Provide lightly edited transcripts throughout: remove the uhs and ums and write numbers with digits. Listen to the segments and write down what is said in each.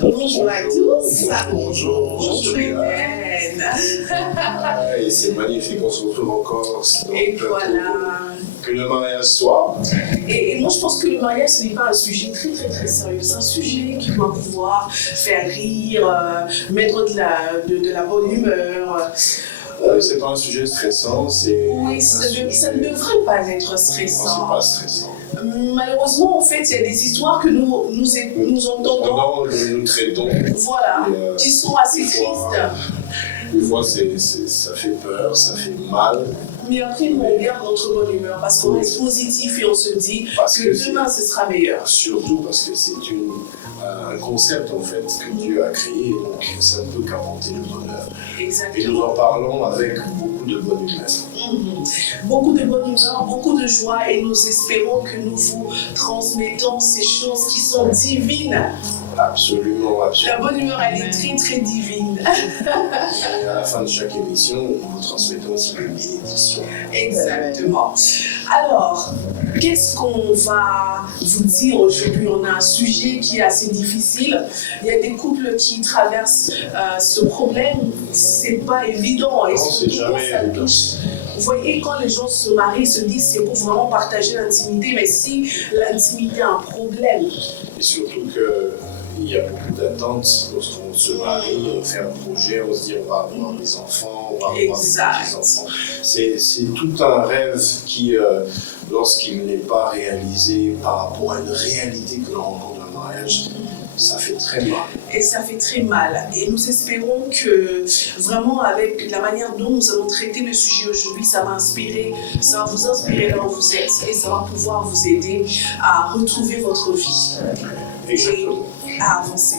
Bonjour à tous. Bonjour. Bonjour Hélène. Et c'est magnifique, on se retrouve encore. Et voilà. Que le mariage soit. Et moi, je pense que le mariage, ce n'est pas un sujet très sérieux. C'est un sujet qui doit pouvoir faire rire, mettre de la bonne humeur. C'est pas un sujet stressant, Oui, ça ne devrait pas être stressant. Non, c'est pas stressant. Malheureusement, en fait, il y a des histoires que nous entendons. Nous traitons. Voilà, qui sont assez tristes. Des fois, ça fait peur, ça fait mal. Mais après, nous, on garde notre bonne humeur parce qu'on reste positif et on se dit que demain, ce sera meilleur. Surtout parce que c'est un concept, en fait, que Dieu a créé, donc ça ne peut qu'apporter le bonheur. Exactement. Et nous en parlons avec beaucoup de bonne humeur. Beaucoup de bonne humeur, beaucoup de joie, et nous espérons que nous vous transmettons ces choses qui sont divines. Absolument. La bonne humeur, elle est très divine. Et à la fin de chaque émission, nous vous transmettons aussi une bénédiction. Exactement. Alors, qu'est-ce qu'on va vous dire aujourd'hui? On a un sujet qui est assez difficile. Il y a des couples qui traversent ce problème. C'est pas évident. Et c'est jamais ça touche. Vous voyez, quand les gens se marient, ils se disent c'est pour vraiment partager l'intimité, mais si l'intimité a un problème. Et surtout qu'il y a beaucoup d'attentes lorsqu'on se marie, on fait un projet, on se dit on va avoir des enfants, on va avoir des petits-enfants. C'est tout un rêve qui, lorsqu'il n'est pas réalisé par rapport à une réalité que l'on rencontre dans le mariage, ça fait très mal. Et ça fait très mal. Et nous espérons que vraiment avec la manière dont nous allons traiter le sujet aujourd'hui, ça va vous inspirer là où vous êtes et ça va pouvoir vous aider à retrouver votre vie. Exactement. Et à avancer.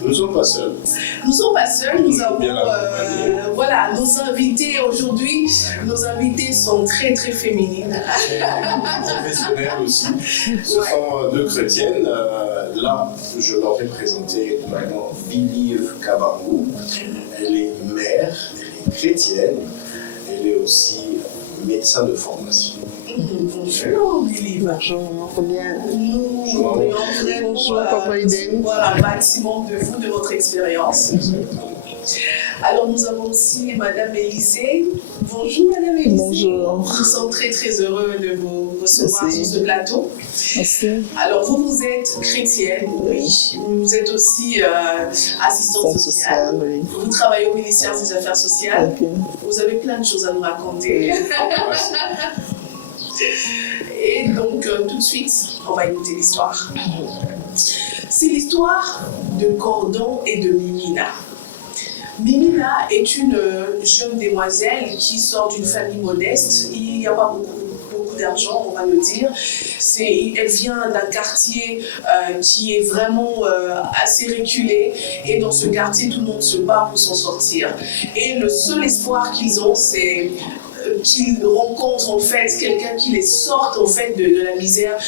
Nous ne sommes pas seuls. Nous ne sommes pas seuls, nous avons voilà, nos invités aujourd'hui. Nos invités sont très féminines. Professionnelles aussi. Ce sont deux chrétiennes. Là, je leur ai présenté maintenant Believe Kabarou. Elle est mère, elle est chrétienne, elle est aussi médecin de formation. Bonjour Believe. Bonjour, maman, bien. Bonjour Papa Eden. Voilà, un maximum de vous, de votre expérience. Alors nous avons aussi Madame Élisée. Bonjour Madame Élisée. Bonjour. Nous sommes très heureux de vous recevoir sur ce plateau. Merci. Alors vous êtes chrétienne, oui. Vous êtes aussi assistante sociale. Oui. Vous travaillez au ministère des Affaires sociales. Okay. Vous avez plein de choses à nous raconter. Et donc tout de suite, on va écouter l'histoire. C'est l'histoire de Cordon et de Mimina. Mimina est une jeune demoiselle qui sort d'une famille modeste. Il n'y a pas beaucoup d'argent, on va le dire. Elle vient d'un quartier qui est vraiment assez reculé. Et dans ce quartier, tout le monde se bat pour s'en sortir. Et le seul espoir qu'ils ont, c'est qu'ils rencontrent en fait quelqu'un qui les sorte en fait de la misère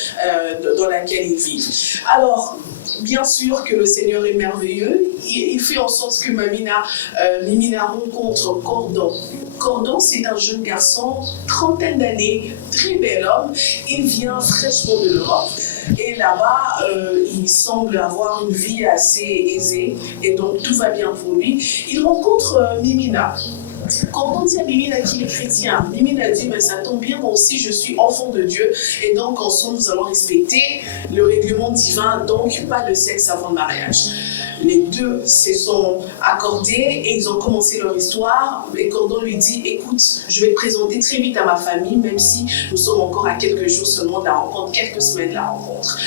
dans laquelle ils vivent. Alors, bien sûr que le Seigneur est merveilleux. Il fait en sorte que Mimina rencontre Cordon. Cordon, c'est un jeune garçon, trentaine d'années, très bel homme. Il vient fraîchement de l'Europe. Et là-bas, il semble avoir une vie assez aisée. Et donc, tout va bien pour lui. Il rencontre Mimina. Quand on dit à Mimina qu'il est chrétien, Mimina dit mais ça tombe bien, moi aussi je suis enfant de Dieu et donc ensemble nous allons respecter le règlement divin, donc pas de sexe avant le mariage. Les deux se sont accordés et ils ont commencé leur histoire. Et Cordon lui dit écoute, je vais te présenter très vite à ma famille, même si nous sommes encore à quelques jours seulement de la rencontre, quelques semaines de la rencontre.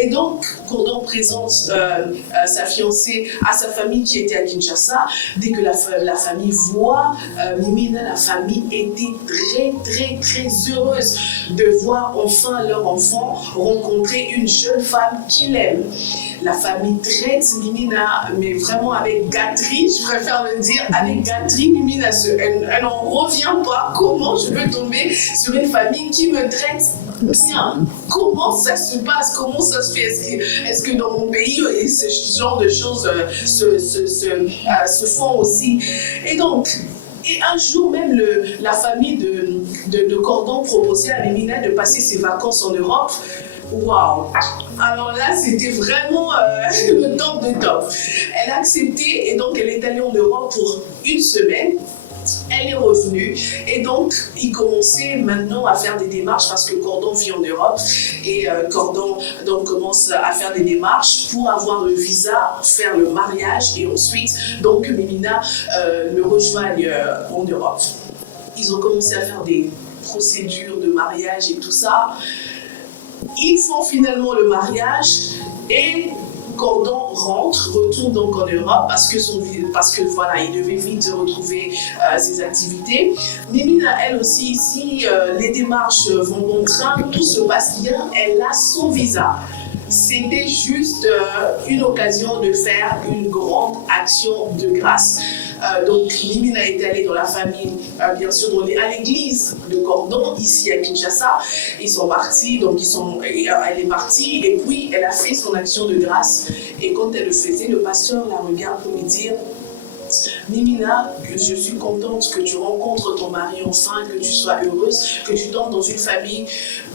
Et donc, Cordon présente sa fiancée à sa famille qui était à Kinshasa. Dès que la famille voit Mimina, la famille était très heureuse de voir enfin leur enfant rencontrer une jeune femme qu'il aime. La famille traite Mimina, mais vraiment avec gâterie, je préfère le dire, avec gâterie. Mimina, elle n'en revient pas. Comment je peux tomber sur une famille qui me traite bien? Comment ça se passe? Comment ça se fait? Est-ce que dans mon pays, ce genre de choses se font aussi? Et donc, un jour même, la famille de Cordon proposait à Mimina de passer ses vacances en Europe Waouh! Alors là, c'était vraiment le top de top. Elle a accepté et donc elle est allée en Europe pour une semaine. Elle est revenue et donc il commençait maintenant à faire des démarches parce que Cordon vit en Europe et Cordon donc commence à faire des démarches pour avoir le visa, faire le mariage et ensuite donc Mémina le rejoigne en Europe. Ils ont commencé à faire des procédures de mariage et tout ça. Ils font finalement le mariage et Cordon retourne donc en Europe parce que voilà, il devait vite retrouver ses activités. Mémina, elle aussi, ici, les démarches vont bon train, tout se passe bien, elle a son visa. C'était juste une occasion de faire une grande action de grâce. Donc, Mémina est allée dans la famille, bien sûr, à l'église de Cordon, ici à Kinshasa. Ils sont partis, elle est partie, et puis elle a fait son action de grâce. Et quand elle le faisait, le pasteur la regarde pour lui dire: Mémina, je suis contente que tu rencontres ton mari enfin, que tu sois heureuse, que tu tombes dans une famille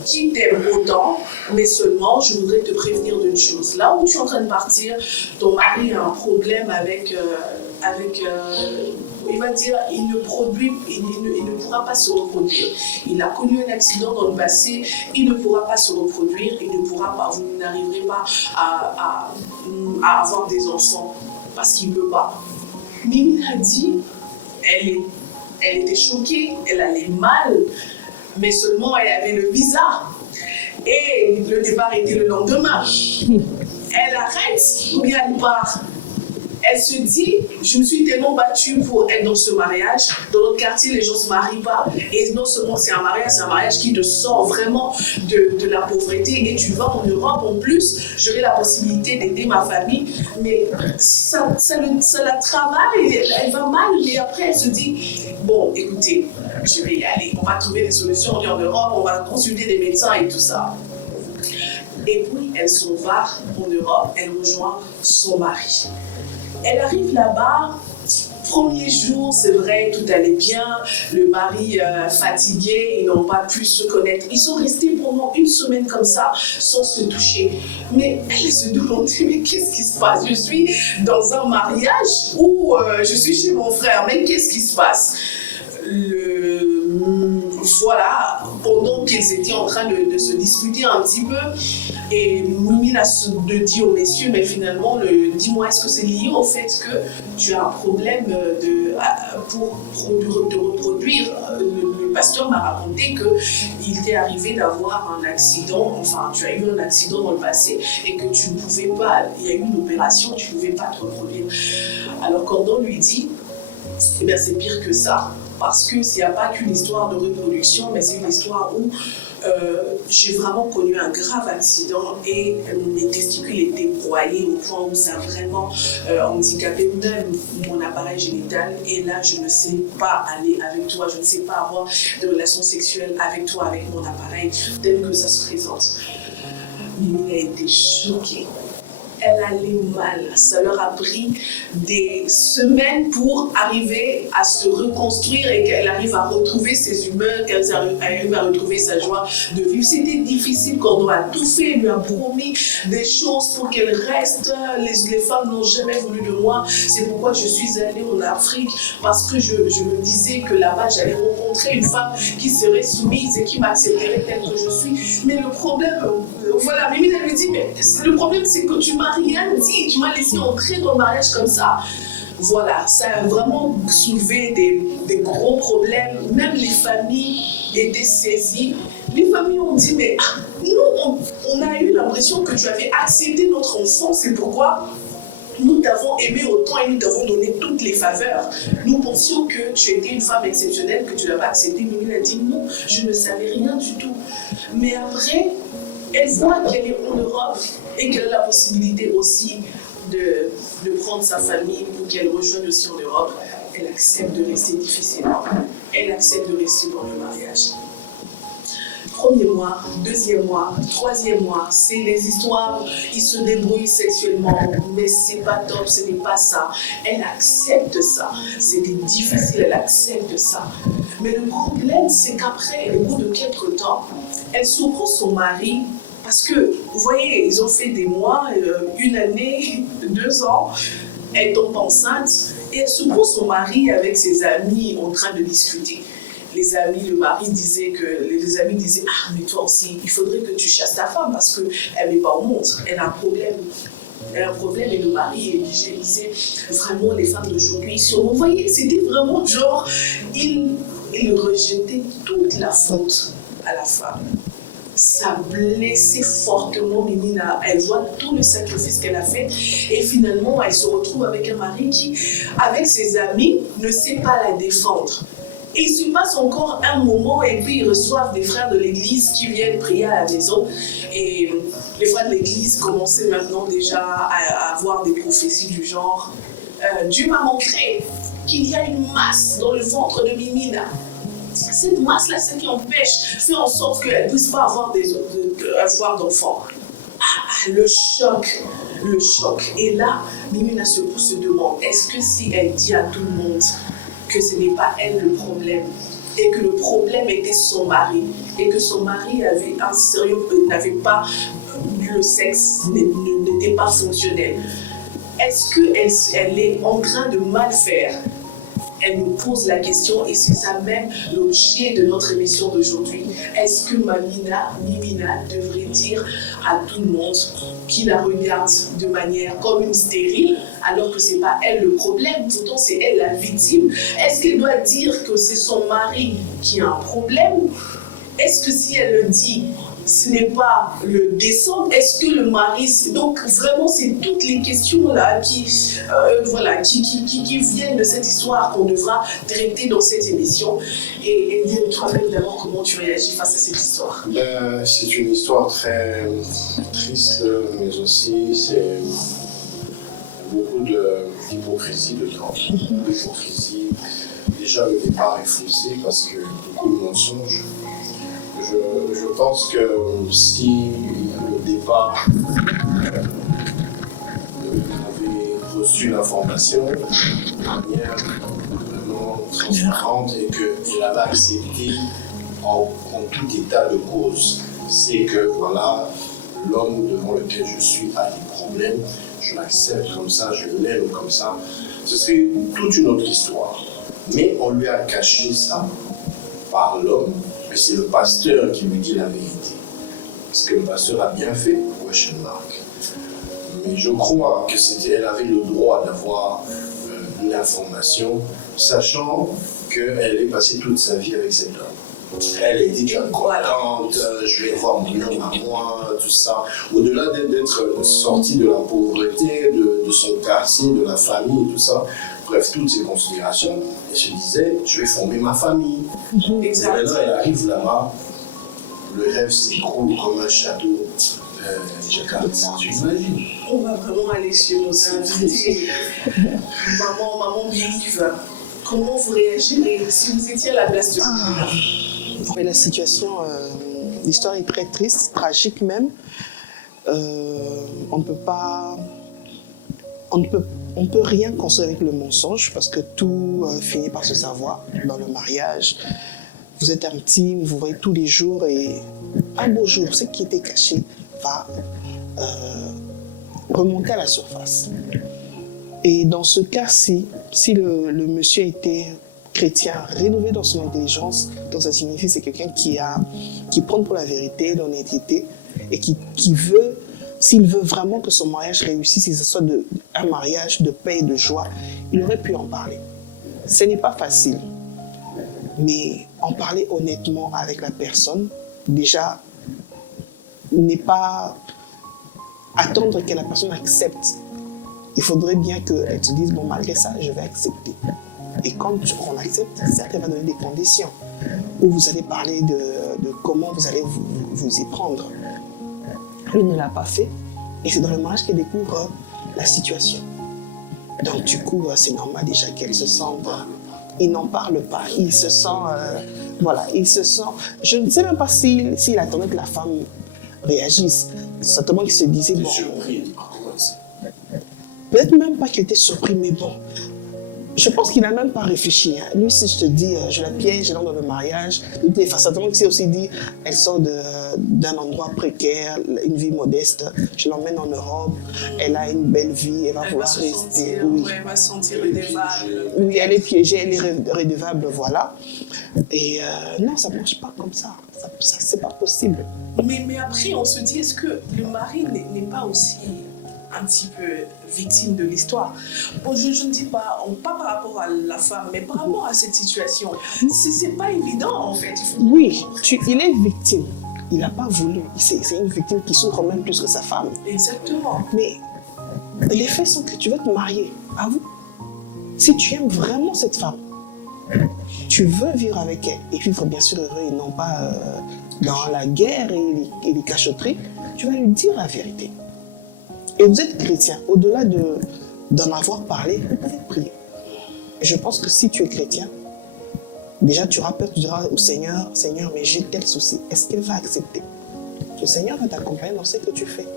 qui t'aime autant, mais seulement je voudrais te prévenir d'une chose. Là où tu es en train de partir, ton mari a un problème avec il va dire, il ne pourra pas se reproduire. Il a connu un accident dans le passé, il ne pourra pas se reproduire, vous n'arriverez pas à avoir des enfants parce qu'il ne peut pas. Mémina a dit, elle était choquée, elle allait mal, mais seulement elle avait le visa. Et le départ était le lendemain. Elle arrête ou bien elle part. Elle se dit, je me suis tellement battue pour être dans ce mariage. Dans notre quartier, les gens ne se marient pas. Et non seulement c'est un mariage qui te sort vraiment de la pauvreté. Et tu vas en Europe en plus, j'aurai la possibilité d'aider ma famille. Mais ça la travaille, elle va mal. Mais après, elle se dit, bon, écoutez, je vais y aller. On va trouver des solutions. On est en Europe, on va consulter des médecins et tout ça. Et puis, elle s'en va en Europe, elle rejoint son mari. Elle arrive là-bas, premier jour, c'est vrai, tout allait bien, le mari fatigué, ils n'ont pas pu se connaître. Ils sont restés pendant une semaine comme ça, sans se toucher. Mais elle se demandait, mais qu'est-ce qui se passe? Je suis dans un mariage ou je suis chez mon frère, mais qu'est-ce qui se passe? Voilà, pendant qu'ils étaient en train de se disputer un petit peu, et Mémina dit aux messieurs, mais finalement, dis-moi, est-ce que c'est lié au fait que tu as un problème pour te reproduire? Le pasteur m'a raconté qu'il t'est arrivé d'avoir un accident, enfin, tu as eu un accident dans le passé et que tu ne pouvais pas, il y a eu une opération, tu ne pouvais pas te reproduire. Alors Cordon lui dit, eh bien, c'est pire que ça. Parce que s'il n'y a pas qu'une histoire de reproduction, mais c'est une histoire où j'ai vraiment connu un grave accident et mes testicules étaient broyés au point où ça a vraiment handicapé même mon appareil génital. Et là, je ne sais pas aller avec toi, je ne sais pas avoir de relations sexuelles avec toi, avec mon appareil, tel que ça se présente. Mémina a été choquée. Elle allait mal. Ça leur a pris des semaines pour arriver à se reconstruire et qu'elle arrive à retrouver ses humeurs, qu'elle arrive à retrouver sa joie de vivre. C'était difficile. Cordon a tout fait, elle lui a promis des choses pour qu'elle reste. Les femmes n'ont jamais voulu de moi. C'est pourquoi je suis allée en Afrique, parce que je me disais que là-bas, j'allais rencontrer une femme qui serait soumise et qui m'accepterait telle que je suis. Mais le problème, voilà, Mémina lui dit, mais le problème, c'est que tu m'as rien dit, tu m'as laissé entrer dans le mariage comme ça. Voilà, ça a vraiment soulevé des gros problèmes. Même les familles étaient saisies. Les familles ont dit, mais nous, on a eu l'impression que tu avais accepté notre enfant, c'est pourquoi nous t'avons aimé autant et nous t'avons donné toutes les faveurs. Nous pensions que tu étais une femme exceptionnelle, que tu l'avais accepté. Mémina a dit, non, je ne savais rien du tout. Mais après, elle voit qu'elle est en Europe et qu'elle a la possibilité aussi de prendre sa famille pour qu'elle rejoigne aussi en Europe. Elle accepte de rester difficilement. Elle accepte de rester dans le mariage. Premier mois, deuxième mois, troisième mois, c'est les histoires, ils se débrouillent sexuellement, mais c'est pas top, ce n'est pas ça. Elle accepte ça. C'était difficile, elle accepte ça. Mais le problème, c'est qu'après, au bout de quelques temps, elle surprend son mari Parce que, vous voyez, ils ont fait des mois, une année, 2 ans, elle tombe enceinte et elle se pose son mari avec ses amis en train de discuter. Les amis disaient, ah mais toi aussi, il faudrait que tu chasses ta femme parce qu'elle n'est pas au monde, elle a un problème. Elle a un problème et le mari disait vraiment les femmes d'aujourd'hui. Vous voyez, c'était vraiment genre, il rejetait toute la faute à la femme. Ça blessait fortement Mimina. Elle voit tout le sacrifice qu'elle a fait et finalement elle se retrouve avec un mari qui, avec ses amis, ne sait pas la défendre. Et il se passe encore un moment et puis ils reçoivent des frères de l'église qui viennent prier à la maison. Et les frères de l'église commençaient maintenant déjà à avoir des prophéties du genre Dieu m'a montré qu'il y a une masse dans le ventre de Mimina. Cette masse-là, ce qui empêche, fait en sorte qu'elle ne puisse pas avoir d'enfants. Le choc. Et là, Mimina se demande, est-ce que si elle dit à tout le monde que ce n'est pas elle le problème, et que le problème était son mari, et que son mari avait un sérieux, n'avait pas, le sexe n'était pas fonctionnel, est-ce qu'elle est en train de mal faire? Elle nous pose la question et c'est ça même l'objet de notre émission d'aujourd'hui. Est-ce que Mimina devrait dire à tout le monde qui la regarde de manière comme une stérile alors que c'est pas elle le problème, pourtant c'est elle la victime? Est-ce qu'elle doit dire que c'est son mari qui a un problème? Est-ce que si elle le dit, ce n'est pas le décembre? Est-ce que le mari... Donc vraiment, c'est toutes les questions-là qui viennent de cette histoire qu'on devra traiter dans cette émission. Et toi-même, d'abord, comment tu réagis face à cette histoire? C'est une histoire très triste, mais aussi c'est beaucoup d'hypocrisie dedans. L'hypocrisie, déjà le départ est faussé parce que beaucoup de mensonges. Je pense que si le départ avait reçu l'information de manière vraiment transparente et qu'elle avait accepté en tout état de cause, c'est que voilà, l'homme devant lequel je suis a des problèmes, je l'accepte comme ça, je l'aime comme ça, ce serait toute une autre histoire. Mais on lui a caché ça par l'homme. C'est le pasteur qui lui dit la vérité. Est-ce que le pasteur a bien fait? Question mark. Mais je crois qu'elle avait le droit d'avoir l'information, sachant qu'elle est passée toute sa vie avec cet homme. Elle était déjà contente, je vais voir mon homme à moi, tout ça. Au-delà d'être sortie de la pauvreté, de son quartier, de la famille, tout ça, bref, toutes ces considérations, elle se disait, je vais former ma famille. Exactement. Et maintenant, elle arrive là-bas, le rêve s'écroule comme un château. Tu imagines? On va vraiment aller chez nos invités. Maman Bilive, comment vous réagirez si vous étiez à la place de Mais la situation, l'histoire est très triste, tragique même. On ne peut rien construire avec le mensonge parce que tout finit par se savoir dans le mariage. Vous êtes intime, vous voyez tous les jours et un beau jour, ce qui était caché va remonter à la surface. Et dans ce cas-ci, si le monsieur était chrétien, rénové dans son intelligence, donc ça signifie que c'est quelqu'un qui prend pour la vérité, l'honnêteté et qui veut, s'il veut vraiment que son mariage réussisse, que ce soit un mariage de paix et de joie, il aurait pu en parler. Ce n'est pas facile, mais en parler honnêtement avec la personne, déjà, n'est pas attendre que la personne accepte. Il faudrait bien qu'elle se dise, bon, malgré ça, je vais accepter. Et quand on accepte, certes, elle va donner des conditions où vous allez parler de comment vous allez vous y prendre. Lui ne l'a pas fait et c'est dans le mariage qu'elle découvre la situation. Donc du coup, c'est normal déjà qu'elle se sente... Il n'en parle pas, il se sent... il se sent... Je ne sais même pas s'il attendait que la femme réagisse. Certainement qu'il se disait, bon... Surpris, peut-être même pas qu'il était surpris, mais bon... Je pense qu'il n'a même pas réfléchi. Hein. Lui, si je te dis, je la piège, elle entre dans le mariage, de toutes les façons, il s'est aussi dit, elle sort d'un endroit précaire, une vie modeste, je l'emmène en Europe, elle a une belle vie, elle va pouvoir rester. Oui. Elle va se sentir redevable. Oui, elle est piégée, elle est redevable, voilà. Et non, ça ne marche pas comme ça. C'est pas possible. Mais après, on se dit, est-ce que le mari n'est pas aussi un petit peu victime de l'histoire? Bon, je ne dis pas par rapport à la femme, mais par rapport à cette situation. C'est pas évident, en fait. Oui, il est victime. Il n'a pas voulu. C'est une victime qui souffre même plus que sa femme. Exactement. Mais les faits sont que tu veux te marier. Avoue. Si tu aimes vraiment cette femme, tu veux vivre avec elle et vivre bien sûr heureux et non pas dans la guerre et les cachotteries, tu vas lui dire la vérité. Et vous êtes chrétien, au-delà d'en avoir parlé, vous pouvez prier. Et je pense que si tu es chrétien, déjà tu diras au Seigneur, Seigneur, mais j'ai tel souci, est-ce qu'il va accepter? Le Seigneur va t'accompagner dans ce que tu fais.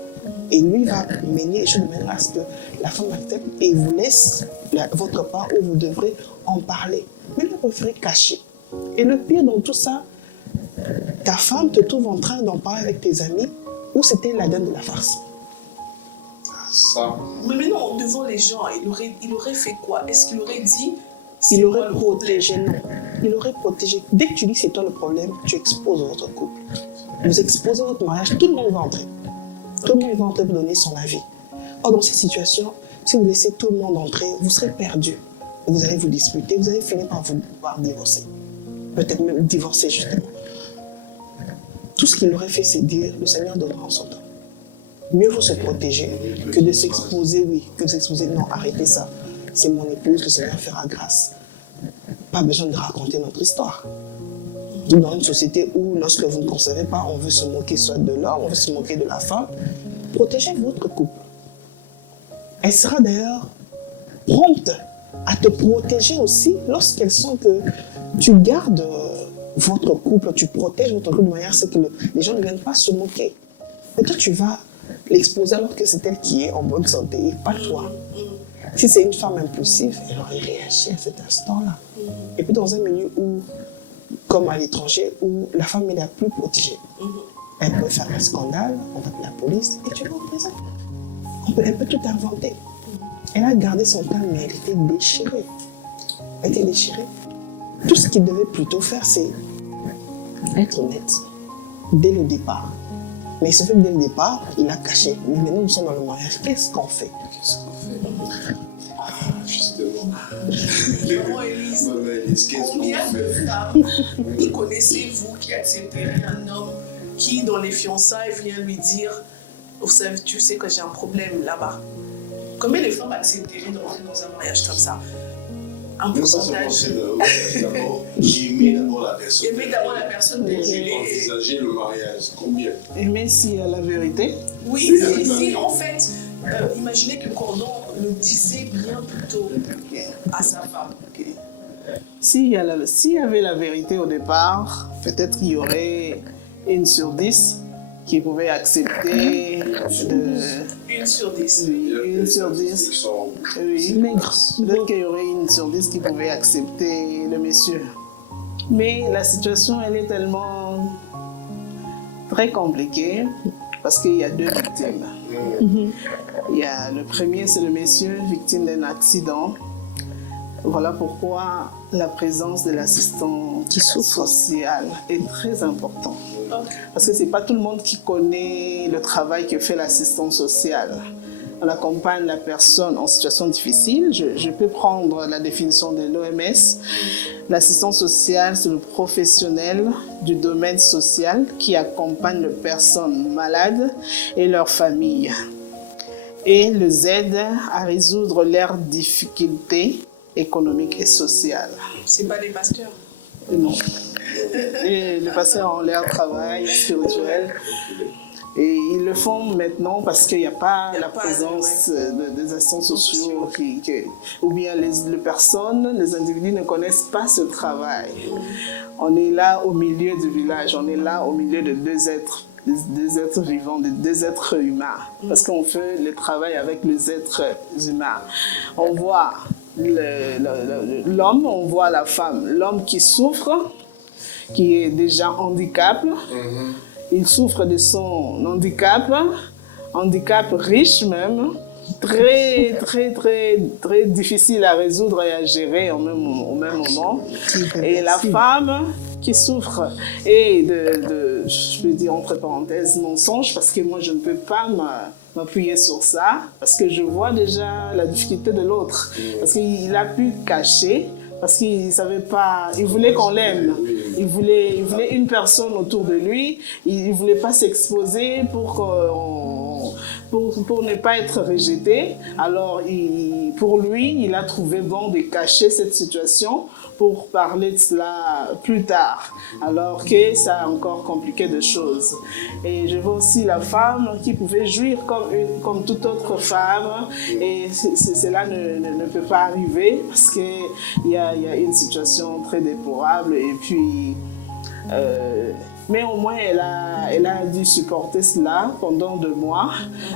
Et lui va mener les choses de manière à ce que la femme accepte et vous laisse votre part où vous devrez en parler. Mais vous préférez cacher. Et le pire dans tout ça, ta femme te trouve en train d'en parler avec tes amis ou c'était la dame de la farce. Ça. Mais non, devant les gens, il aurait fait quoi? Est-ce qu'il aurait dit... Il aurait protégé, non. Il aurait protégé. Dès que tu dis que c'est toi le problème, tu exposes votre couple. Vous exposez votre mariage, tout le monde va entrer. Tout le monde va entrer pour donner son avis. Or, dans cette situation, si vous laissez tout le monde entrer, vous serez perdu. Vous allez vous disputer, vous allez finir par pouvoir divorcer. Peut-être même divorcer, justement. Tout ce qu'il aurait fait, c'est dire, le Seigneur donnera en son temps. Mieux vaut se protéger que de s'exposer, oui, que de s'exposer. Non, arrêtez ça. C'est mon épouse, le Seigneur fera grâce. Pas besoin de raconter notre histoire. Dans une société où, lorsque vous ne concevez pas, on veut se moquer soit de l'homme, on veut se moquer de la femme, protégez votre couple. Elle sera d'ailleurs prompte à te protéger aussi lorsqu'elle sent que tu gardes votre couple, tu protèges votre couple de manière à ce que les gens ne viennent pas se moquer. Et toi, tu vas l'exposer alors que c'est elle qui est en bonne santé et pas toi. Si c'est une femme impulsive, elle aurait réagi à cet instant-là. Et puis dans un milieu où, comme à l'étranger, où la femme est la plus protégée, elle peut faire un scandale, on va appeler la police et tu vas en prison. Elle peut tout inventer. Elle a gardé son calme, mais elle était déchirée. Elle était déchirée. Tout ce qu'il devait plutôt faire, c'est être honnête dès le départ. Mais il se fait que dès le départ, il a caché. Mais maintenant, nous sommes dans le mariage. Qu'est-ce qu'on fait? Justement. Maman Élise, combien de femmes y connaissez-vous qui accepteraient un homme qui, dans les fiançailles, vient lui dire « Vous savez, tu sais que j'ai un problème là-bas ». Combien de femmes accepteraient d'entrer dans un mariage comme ça? Un pourcentage. D'abord, aimer d'abord la personne. Aimer d'abord la personne pour juger. Envisager le mariage. Combien? Aimer s'il y a la vérité. Oui, si en fait, imaginez que Cordon le disait bien plus tôt à sa femme. S'il y avait la vérité au départ, peut-être qu'il y aurait 1 sur 10 qui pouvait accepter de... 1 sur 10. Oui, 1 sur 10. Oui, peut-être qu'il y aurait 1 sur 10 qui pouvait accepter le monsieur. Mais la situation, elle est tellement très compliquée parce qu'il y a 2 victimes. Il y a le premier, c'est le monsieur victime d'un accident. Voilà pourquoi la présence de l'assistant social est très importante. Parce que ce n'est pas tout le monde qui connaît le travail que fait l'assistant social. On accompagne la personne en situation difficile. Je peux prendre la définition de l'OMS. L'assistant social, c'est le professionnel du domaine social qui accompagne les personnes malades et leurs familles et les aide à résoudre leurs difficultés économiques et sociales. C'est pas des pasteurs? Non. Et les pasteurs ont leur travail spirituel. Et ils le font maintenant parce qu'il n'y a pas la présence des assistants sociaux ou bien les personnes, les individus ne connaissent pas ce travail. On est là au milieu du village, on est là au milieu de deux êtres vivants, de 2 êtres humains. Parce qu'on fait le travail avec les êtres humains. On voit l'homme, on voit la femme. L'homme qui souffre, qui est déjà handicapé, il souffre de son handicap riche même, très difficile à résoudre et à gérer au même moment. Et la femme qui souffre et je peux dire entre parenthèses, mensonge, parce que moi je ne peux pas m'appuyer sur ça, parce que je vois déjà la difficulté de l'autre, parce qu'il a pu cacher, parce qu'il ne savait pas, il voulait qu'on l'aime, il voulait une personne autour de lui, il ne voulait pas s'exposer pour ne pas être rejeté. Alors, pour lui, il a trouvé bon de cacher cette situation pour parler de cela plus tard, alors que ça a encore compliqué de choses. Et je vois aussi la femme qui pouvait jouir comme toute autre femme, et cela ne peut pas arriver parce qu'il y a une situation très déplorable. Et puis, mais au moins, elle a dû supporter cela pendant 2 mois.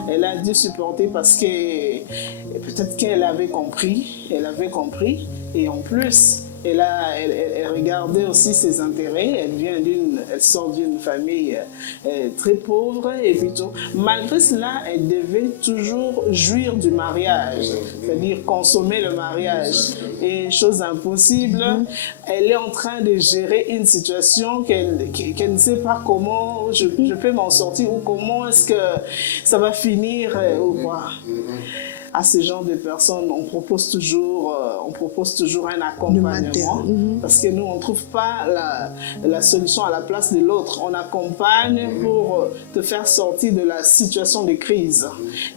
Elle a dû supporter parce que peut-être qu'elle avait compris. Et en plus, elle regardait aussi ses intérêts. Elle sort d'une famille très pauvre. Et puis tout. Malgré cela, elle devait toujours jouir du mariage, c'est-à-dire consommer le mariage. Et chose impossible, elle est en train de gérer une situation qu'elle ne sait pas comment je peux m'en sortir ou comment est-ce que ça va finir ou quoi. À ce genre de personnes, on propose toujours un accompagnement, parce que nous, on ne trouve pas la solution à la place de l'autre. On accompagne pour te faire sortir de la situation de crise.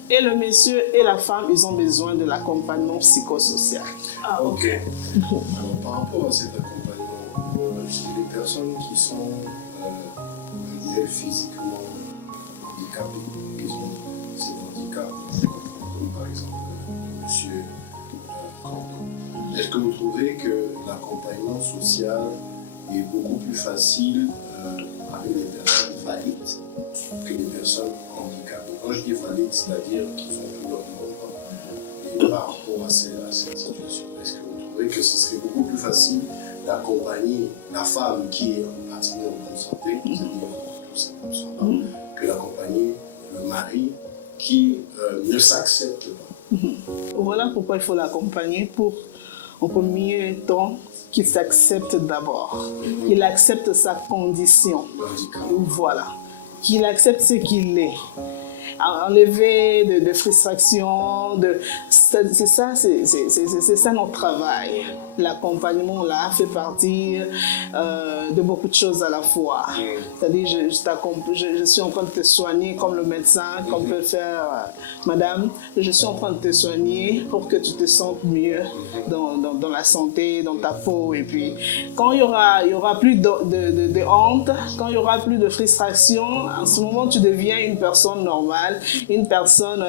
Et le monsieur et la femme, ils ont besoin de l'accompagnement psychosocial. Ah, ok. Alors, par rapport à cet accompagnement, les personnes qui sont, je dirais, physiquement handicapées, qui ont ces handicaps, comme par exemple monsieur Cordon, est-ce que vous trouvez que l'accompagnement social est beaucoup plus facile avec les personnes valides que les personnes handicapées? Quand je dis valides, c'est-à-dire qu'ils ont tout leur nombre, et par rapport à cette situation, est-ce que vous trouvez que ce serait beaucoup plus facile d'accompagner la femme qui est pratiquement en bonne santé, c'est-à-dire tous ces personnes-là, que d'accompagner le mari qui ne s'accepte pas? Voilà pourquoi il faut l'accompagner pour, en premier temps, qu'il s'accepte d'abord, qu'il accepte sa condition. Voilà, qu'il accepte ce qu'il est. Enlever de frustration, c'est ça notre travail. L'accompagnement là fait partie de beaucoup de choses à la fois. C'est-à-dire je suis en train de te soigner comme le médecin, comme peut faire madame. Je suis en train de te soigner pour que tu te sentes mieux dans la santé, dans ta peau. Et puis quand il y aura plus de honte, quand il y aura plus de frustration, en ce moment tu deviens une personne normale, une personne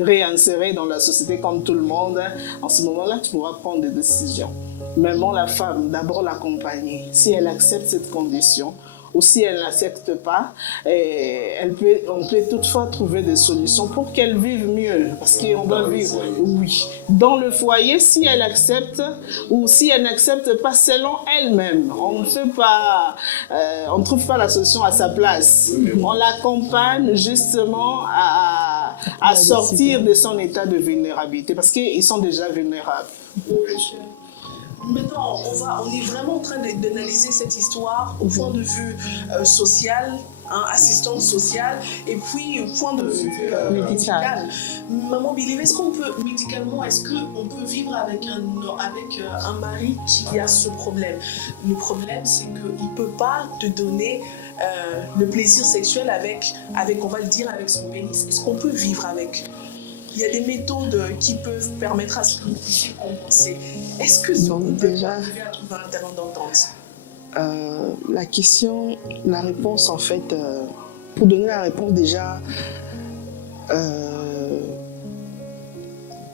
réinsérée dans la société comme tout le monde. En ce moment-là, tu pourras prendre des décisions. Même la femme, d'abord l'accompagner. Si elle accepte cette condition, ou si elle n'accepte pas, on peut toutefois trouver des solutions pour qu'elle vive mieux. Parce qu'on doit vivre, oui, dans le foyer, si elle accepte ou si elle n'accepte pas selon elle-même. On ne trouve pas la solution à sa place. On l'accompagne justement à sortir de son état de vulnérabilité parce qu'ils sont déjà vulnérables. Maintenant, on est vraiment en train d'analyser cette histoire au point de vue social, assistance sociale, et puis au point de vue médical. Maman Bilive, est-ce qu'on peut vivre avec un mari qui a ce problème? Le problème, c'est qu'il ne peut pas te donner le plaisir sexuel avec, on va le dire, avec son pénis. Est-ce qu'on peut vivre avec? Il y a des méthodes qui peuvent permettre à ce que vous puissiez compenser. Est-ce que vous pouvez arriver à trouver un terrain d'entente? La réponse en fait, pour donner la réponse déjà,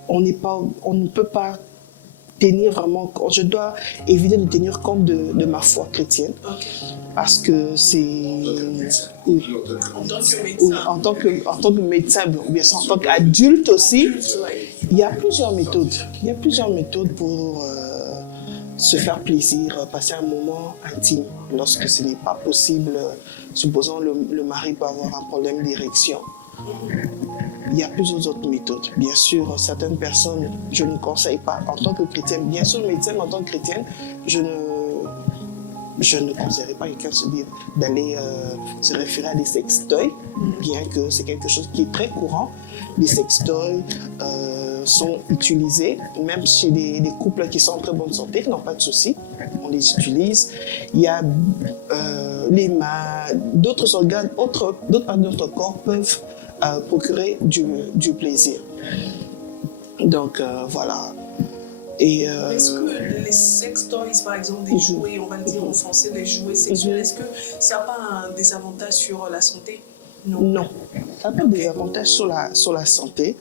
on ne peut pas tenir vraiment compte, je dois éviter de tenir compte de ma foi chrétienne. Parce que c'est... En tant que médecin. Oui, en tant que médecin, bien sûr, en tant qu'adulte aussi, il y a plusieurs méthodes. Il y a plusieurs méthodes pour se faire plaisir, passer un moment intime. Lorsque ce n'est pas possible, supposons le mari peut avoir un problème d'érection. Il y a plusieurs autres méthodes. Bien sûr, certaines personnes, je ne conseille pas en tant que chrétienne. Bien sûr, médecin, en tant que chrétienne, je ne conseillerais pas à quelqu'un d'aller se référer à des sextoys, bien que c'est quelque chose qui est très courant. Les sextoys sont utilisés, même chez des couples qui sont en très bonne santé, qui n'ont pas de soucis, on les utilise. Il y a les mains, d'autres organes, d'autres parties de notre corps peuvent procurer du plaisir. Donc voilà. Est-ce que les sex toys, par exemple, des jouets, on va le dire en français, des jouets sexuels, est-ce que ça n'a pas un désavantage sur la santé? Non, ça n'a pas de désavantage sur la santé.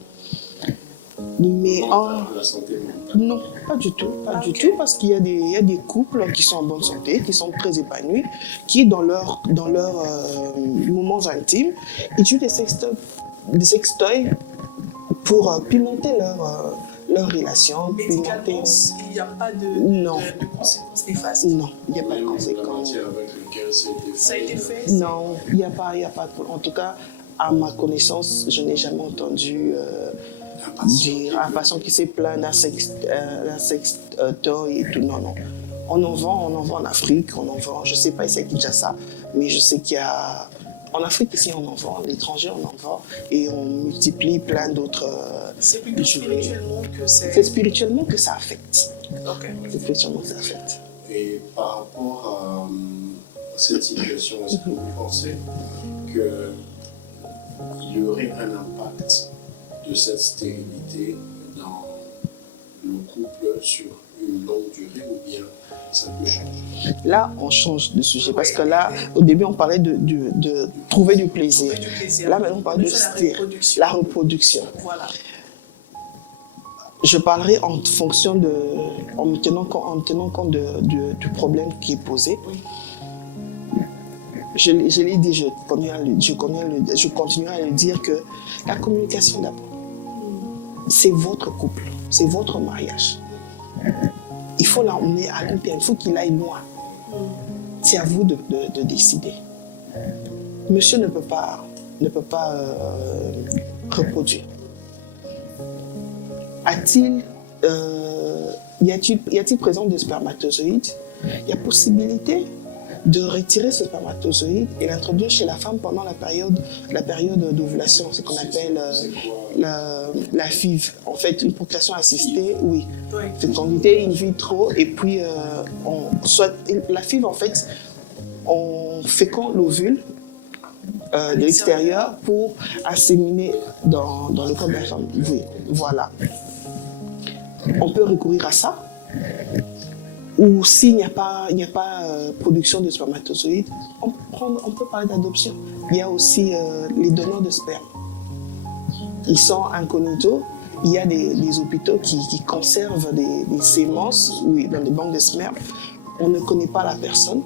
Mais la santé non, pas du tout, parce qu'il y a des couples qui sont en bonne santé, qui sont très épanouis, qui dans leurs moments intimes utilisent des sextoys pour pimenter leur relation. Médicalement, il n'y a pas de conséquences néfastes. Non, il n'y a pas de conséquences. Ça a été fait? Non, il n'y a pas. En tout cas, à ma connaissance, je n'ai jamais entendu dire un patient qui s'est plaint d'un sextoy et tout. Non. On en vend en Afrique, on en vend, je ne sais pas ici à Kinshasa, mais je sais qu'il y a... En Afrique, ici, on en vend, à l'étranger, on en vend, et on multiplie plein d'autres... C'est plutôt spirituellement que c'est... C'est spirituellement que ça affecte. C'est spirituellement que ça affecte. Et par rapport à cette situation, est-ce que vous pensez qu'il y aurait un impact de cette stérilité dans le couple sur une longue durée ou bien ça peut changer? Là, on change de sujet parce que là, au début, on parlait de trouver du plaisir. Là, maintenant, on parle de la reproduction. Voilà. Je parlerai en tenant compte du problème qui est posé. Oui. Je l'ai dit, je continuerai à le dire que la communication d'abord, c'est votre couple, c'est votre mariage. Il faut l'emmener à long terme, il faut qu'il aille loin. C'est à vous de décider. Monsieur ne peut pas reproduire. Y a-t-il présence de spermatozoïdes? Il y a possibilité de retirer ce spermatozoïde et l'introduire chez la femme pendant la période d'ovulation, ce qu'on appelle la FIV. En fait, une procréation assistée, oui. Fécondité in vitro, et puis la FIV, en fait, on féconde l'ovule de l'extérieur pour asséminer dans le corps de la femme. Oui, voilà. On peut recourir à ça. Ou s'il n'y a pas production de spermatozoïdes, on peut parler d'adoption. Il y a aussi les donneurs de sperme. Ils sont incognito. Il y a des hôpitaux qui conservent des sémences, oui, dans des banques de sperme. On ne connaît pas la personne.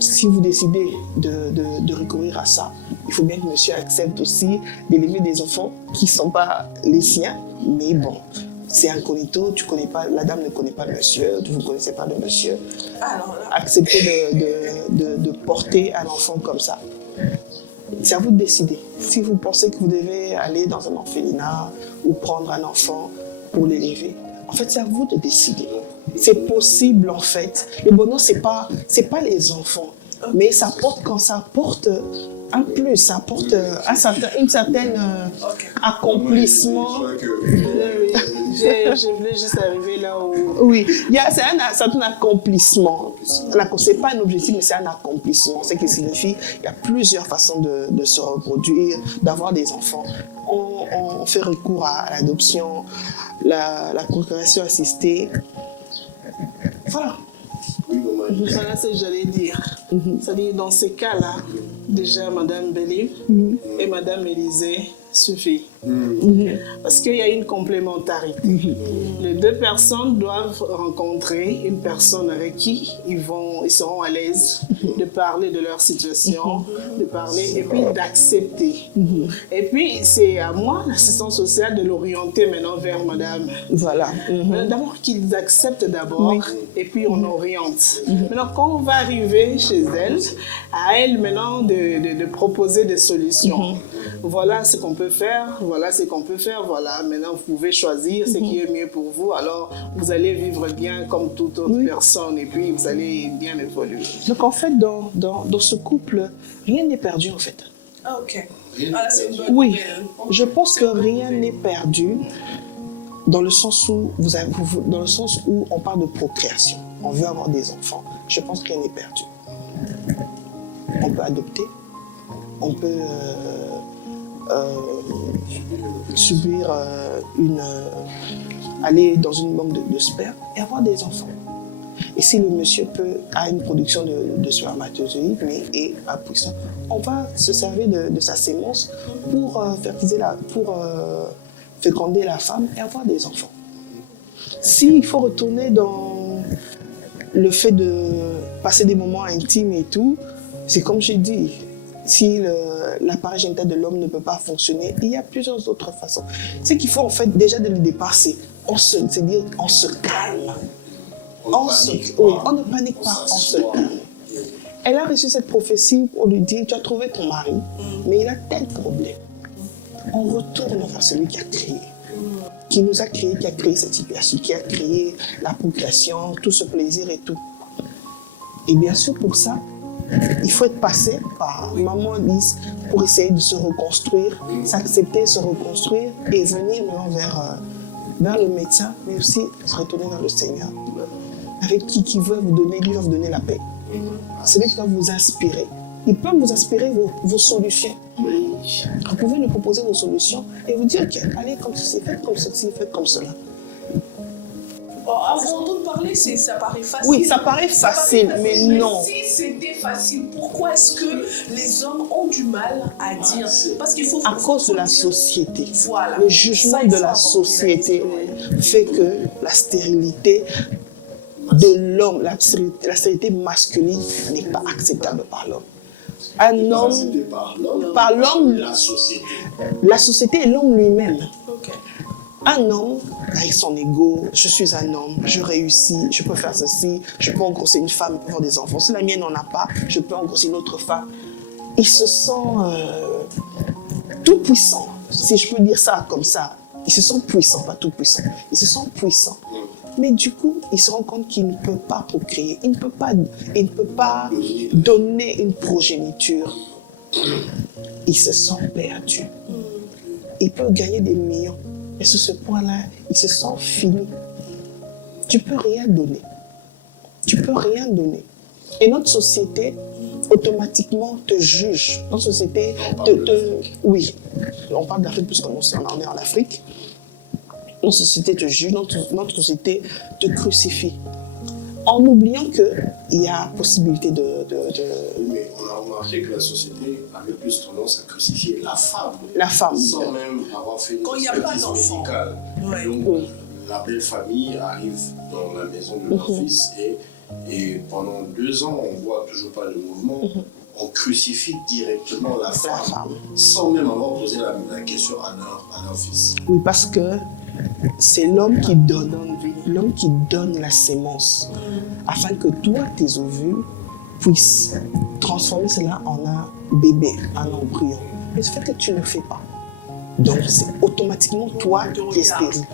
Si vous décidez de recourir à ça, il faut bien que monsieur accepte aussi d'élever des enfants qui ne sont pas les siens, mais bon. C'est incognito, la dame ne connaît pas le monsieur, vous ne connaissez pas le monsieur. Alors là... Acceptez de porter un enfant comme ça. C'est à vous de décider. Si vous pensez que vous devez aller dans un orphelinat ou prendre un enfant pour l'élever, en fait, c'est à vous de décider. C'est possible, en fait. Le bonheur, c'est pas les enfants, mais ça porte un plus, ça apporte une certaine accomplissement. Je voulais juste arriver là où... Oui, c'est un certain accomplissement. Ce n'est pas un objectif, mais c'est un accomplissement. C'est ce qui signifie qu'il y a plusieurs façons de se reproduire, d'avoir des enfants. On fait recours à l'adoption, la procréation assistée. Voilà. Voilà ce que j'allais dire. C'est-à-dire, dans ces cas-là, déjà, Madame Belly et Madame Élisée suffit. Parce qu'il y a une complémentarité. Les deux personnes doivent rencontrer une personne avec qui ils seront à l'aise de parler de leur situation, de parler et puis d'accepter. Et puis c'est à moi, l'assistante sociale, de l'orienter maintenant vers madame. Voilà. D'abord qu'ils acceptent d'abord et puis on oriente. Maintenant quand on va arriver chez elle, à elle maintenant de proposer des solutions. Voilà ce qu'on peut faire, voilà ce qu'on peut faire, voilà. Maintenant, vous pouvez choisir ce qui est mieux pour vous. Alors, vous allez vivre bien comme toute autre personne et puis vous allez bien évoluer. Donc, en fait, dans ce couple, rien n'est perdu, en fait. Ah, ok. Ah, c'est une bonne nouvelle. Je pense que rien n'est perdu dans le sens où on parle de procréation. On veut avoir des enfants. Je pense que rien n'est perdu. On peut adopter, on peut subir aller dans une banque de sperme et avoir des enfants. Et si le monsieur a une production de spermatozoïdes mais est impuissant, on va se servir de sa sémence pour féconder la femme et avoir des enfants. S'il faut retourner dans le fait de passer des moments intimes et tout, c'est comme j'ai dit, si l'appareil génital de l'homme ne peut pas fonctionner, il y a plusieurs autres façons. Ce qu'il faut en fait déjà dès le départ, c'est dire on se calme. On ne panique pas, on se calme. Elle a reçu cette prophétie pour lui dire, tu as trouvé ton mari, mais il a tel problème. On retourne vers celui qui a créé, qui nous a créé, qui a créé cette situation, qui a créé la procréation, tout ce plaisir et tout. Et bien sûr, pour ça, il faut être passé par Maman Lise pour essayer de se reconstruire, s'accepter, se reconstruire et venir vers le médecin, mais aussi se retourner vers le Seigneur, avec qui veut vous donner, lui va vous donner la paix. C'est lui qui va vous inspirer. Il peut vous inspirer vos solutions. Vous pouvez lui proposer vos solutions et vous dire, ok, allez comme ceci, faites comme ceci, faites comme cela. Avant d'en parler, ça paraît facile. Oui, ça paraît facile, mais non. Si c'était facile, pourquoi est-ce que les hommes ont du mal à dire? Parce qu'il faut... À cause de la société. Voilà. Le jugement de la société fait que la stérilité de l'homme, la stérilité masculine n'est pas acceptable par l'homme. Un homme, par l'homme, la société et l'homme lui-même. Okay. Un homme, avec son ego, je suis un homme, je réussis, je peux faire ceci, je peux engrosser une femme, je peux avoir des enfants. Si la mienne n'en a pas, je peux engrosser une autre femme. Il se sent tout puissant, si je peux dire ça comme ça. Il se sent puissant, pas tout puissant. Il se sent puissant. Mais du coup, il se rend compte qu'il ne peut pas procréer, il ne peut pas donner une progéniture. Il se sent perdu. Il peut gagner des millions. Et sur ce point-là, il se sent fini. Tu ne peux rien donner. Tu ne peux rien donner. Et notre société, automatiquement, te juge. Notre société oui, on parle d'Afrique puisqu'on est en Afrique. Notre société te juge, notre société te crucifie. En oubliant qu'il y a possibilité de... Mais on a remarqué que la société avait plus tendance à crucifier la femme. La femme. Sans même avoir fait une expertise médicale. Ouais. Donc, la belle famille arrive dans la maison de leur fils et pendant 2 ans, on ne voit toujours pas le mouvement. On crucifie directement la femme sans même avoir posé la question à leur fils. Oui, parce que c'est l'homme qui donne la sémence afin que toi, tes ovules, puissent transformer cela en un bébé, un embryon. Mais ce fait que tu ne le fais pas. Donc, c'est automatiquement toi qui es stérile.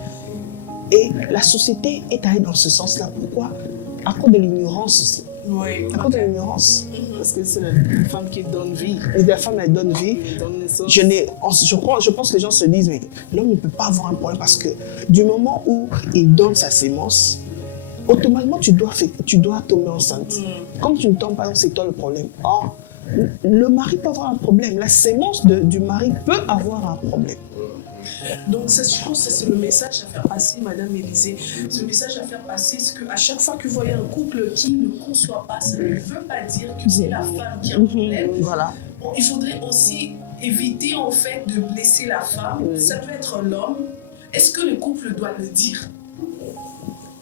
Et la société est allée dans ce sens-là. Pourquoi? À cause de l'ignorance aussi. Oui. À cause de l'ignorance. Parce que c'est la femme qui donne vie. Et la femme, elle donne vie. Elle donne naissance. Je pense que les gens se disent, mais l'homme ne peut pas avoir un problème parce que du moment où il donne sa sémence, automatiquement, tu dois tomber enceinte. Comme tu ne tombes pas, c'est toi le problème. Or, le mari peut avoir un problème. La sémence du mari peut avoir un problème. Donc, je pense que c'est le message à faire passer, Madame Élisée. Ce message à faire passer, c'est qu'à chaque fois que vous voyez un couple qui ne conçoit pas, ça ne veut pas dire que c'est la femme qui a un problème. Voilà. Il faudrait aussi éviter en fait de blesser la femme, ça peut être l'homme. Est-ce que le couple doit le dire?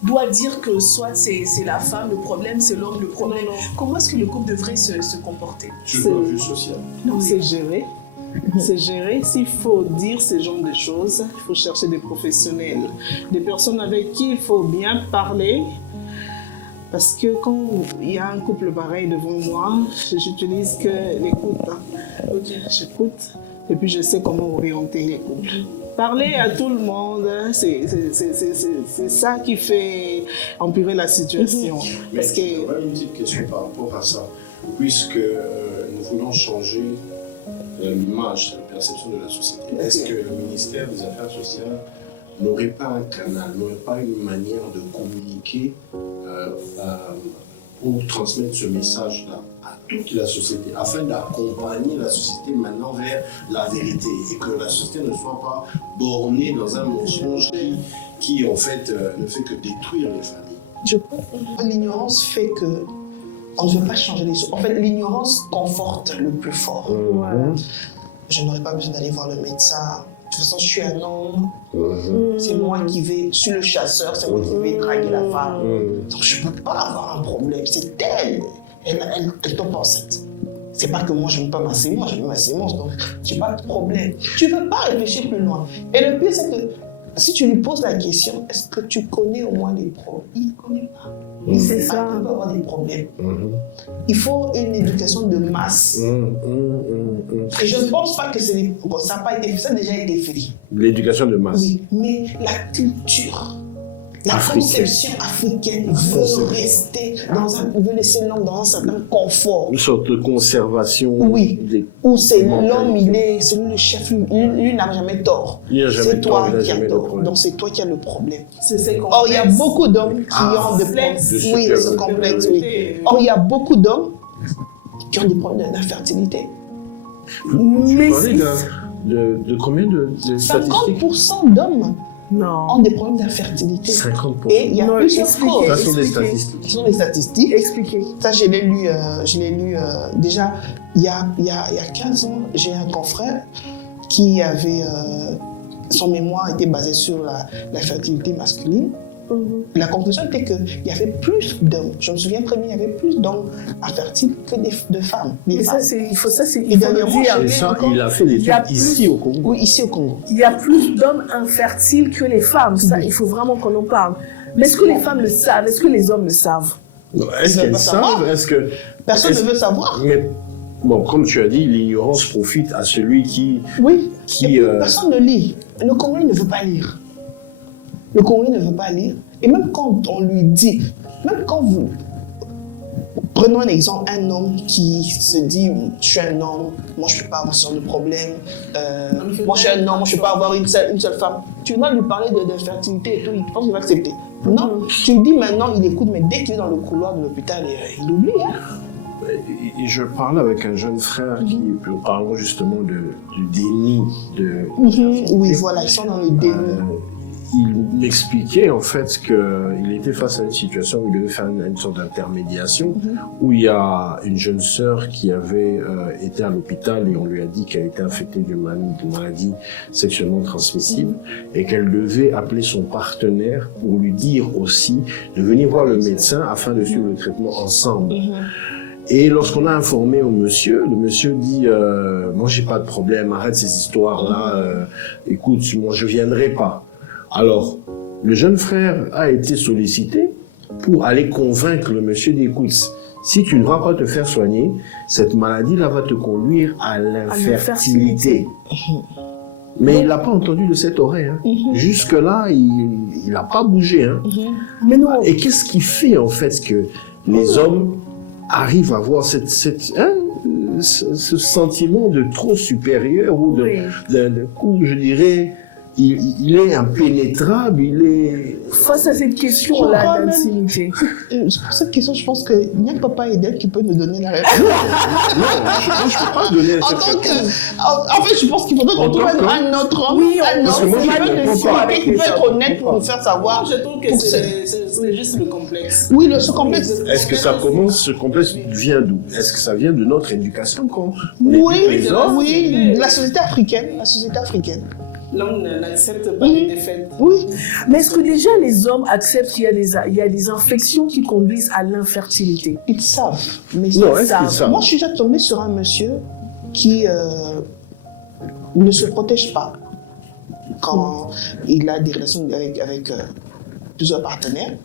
Doit dire que soit c'est la femme le problème, c'est l'homme le problème. Comment est-ce que le couple devrait se comporter? Du point de vue social. Non, c'est géré. C'est géré. S'il faut dire ce genre de choses, il faut chercher des professionnels, des personnes avec qui il faut bien parler. Parce que quand il y a un couple pareil devant moi, j'utilise que l'écoute. J'écoute et puis je sais comment orienter les couples. Parler à tout le monde, c'est ça qui fait empirer la situation. Mais Parce que j'aurais une petite question par rapport à ça. Puisque nous voulons changer l'image, la perception de la société, est-ce que le ministère des Affaires sociales n'aurait pas un canal, n'aurait pas une manière de communiquer pour transmettre ce message-là à toute la société, afin d'accompagner la société maintenant vers la vérité et que la société ne soit pas bornée dans un mensonge qui en fait ne fait que détruire les familles. Je pense que l'ignorance fait que on ne veut pas changer les choses. En fait, l'ignorance conforte le plus fort. Je n'aurais pas besoin d'aller voir le médecin. De toute façon, je suis un homme. C'est moi qui vais, je suis le chasseur, c'est moi qui vais draguer la femme. Donc je ne peux pas avoir un problème. C'est elle. Elle tombe enceinte. C'est pas que moi je n'aime pas ma sémence, j'aime ma sémence, donc j'ai pas de problème. Tu ne veux pas réfléchir plus loin. Et le pire, c'est que si tu lui poses la question, est-ce que tu connais au moins les problèmes? Il ne connaît pas. Il sait pas qu'il peut avoir des problèmes. Il faut une éducation de masse. Et je ne pense pas que bon, ça n'a pas été fait, ça a déjà été fait. L'éducation de masse. Oui, mais la culture, la conception africaine veut rester veut laisser l'homme dans un certain confort. Une sorte de conservation. Oui, où c'est l'homme, c'est lui le chef, lui n'a jamais tort. C'est toi qui as tort. Donc c'est toi qui as le problème. Or, il y a beaucoup d'hommes qui ont des problèmes. Oui, ce complexe, oui. Or, il y a beaucoup d'hommes qui ont des problèmes d'infertilité. Mais de combien de statistiques? 50% d'hommes ont des problèmes d'infertilité. 50%. Et il y a plusieurs causes. Ça sont des statistiques. Ce sont des statistiques. Expliquez. Ça, je l'ai lu, déjà, il y a 15 ans, j'ai un confrère qui avait... son mémoire était basé sur la fertilité masculine. La conclusion était qu'il y avait plus d'hommes. Je me souviens très bien, il y avait plus d'hommes infertiles que de femmes. Et ça, il faut Et dernièrement, il a fait l'étude ici au Congo. Oui, ici au Congo. Il y a plus d'hommes infertiles que les femmes. Ça, il faut vraiment qu'on en parle. Mais est-ce que les femmes le savent? Est-ce que les hommes le savent? Est-ce qu'elles savent? Personne ne veut savoir. Mais bon, comme tu as dit, l'ignorance profite à celui qui... Oui, personne ne lit. Le Congolais ne veut pas lire. Le Congolais ne veut pas lire. Et même quand on lui dit, même quand vous... Prenons un exemple, un homme qui se dit « Je suis un homme, moi je ne peux pas avoir ce genre de problème. Moi je suis un homme, moi je ne peux pas avoir une seule femme. » Tu vas lui parler d'infertilité et tout, il pense qu'il va accepter. Non, tu lui dis maintenant, il écoute, mais dès qu'il est dans le couloir de l'hôpital, il oublie. Et je parlais avec un jeune frère qui parlant justement du déni de... Oui, voilà, ils sont dans le déni. Il m'expliquait en fait qu'il était face à une situation où il devait faire une sorte d'intermédiation, où il y a une jeune sœur qui avait été à l'hôpital et on lui a dit qu'elle était infectée d'une maladie sexuellement transmissible et qu'elle devait appeler son partenaire pour lui dire aussi de venir voir le médecin afin de suivre le traitement ensemble. Et lorsqu'on a informé le monsieur dit moi j'ai pas de problème, arrête ces histoires-là, écoute, moi je viendrai pas. Alors, le jeune frère a été sollicité pour aller convaincre le monsieur d'écoute. Si tu ne vas pas te faire soigner, cette maladie-là va te conduire à l'infertilité. Mais il n'a pas entendu de cette oreille. Jusque-là, il n'a pas bougé. Mais non. Et qu'est-ce qui fait en fait que les hommes arrivent à avoir ce sentiment de trop supérieur ou de coup, je dirais, il est impénétrable, il est... Face à cette question-là d'intimité. Pour cette question, je pense qu'il n'y a que Papa Edel qui peut nous donner la réponse. Non, je ne peux pas donner cette réponse. En fait, je pense qu'il faudrait qu'on trouve un autre homme, parce que moi, qui peut être honnête pour nous faire savoir. Je trouve que c'est juste le complexe. Oui, ce complexe. Est-ce que ça commence, ce complexe vient d'où? Est-ce que ça vient de notre éducation qu'on Oui, la société africaine. L'homme n'accepte pas les défaites. Oui. Mais est-ce que déjà les hommes acceptent qu'il y a des infections qui conduisent à l'infertilité? Ils savent. Mais Non, est-ce qu'ils savent? Moi, je suis déjà tombée sur un monsieur qui ne se protège pas quand il a des relations avec plusieurs partenaires.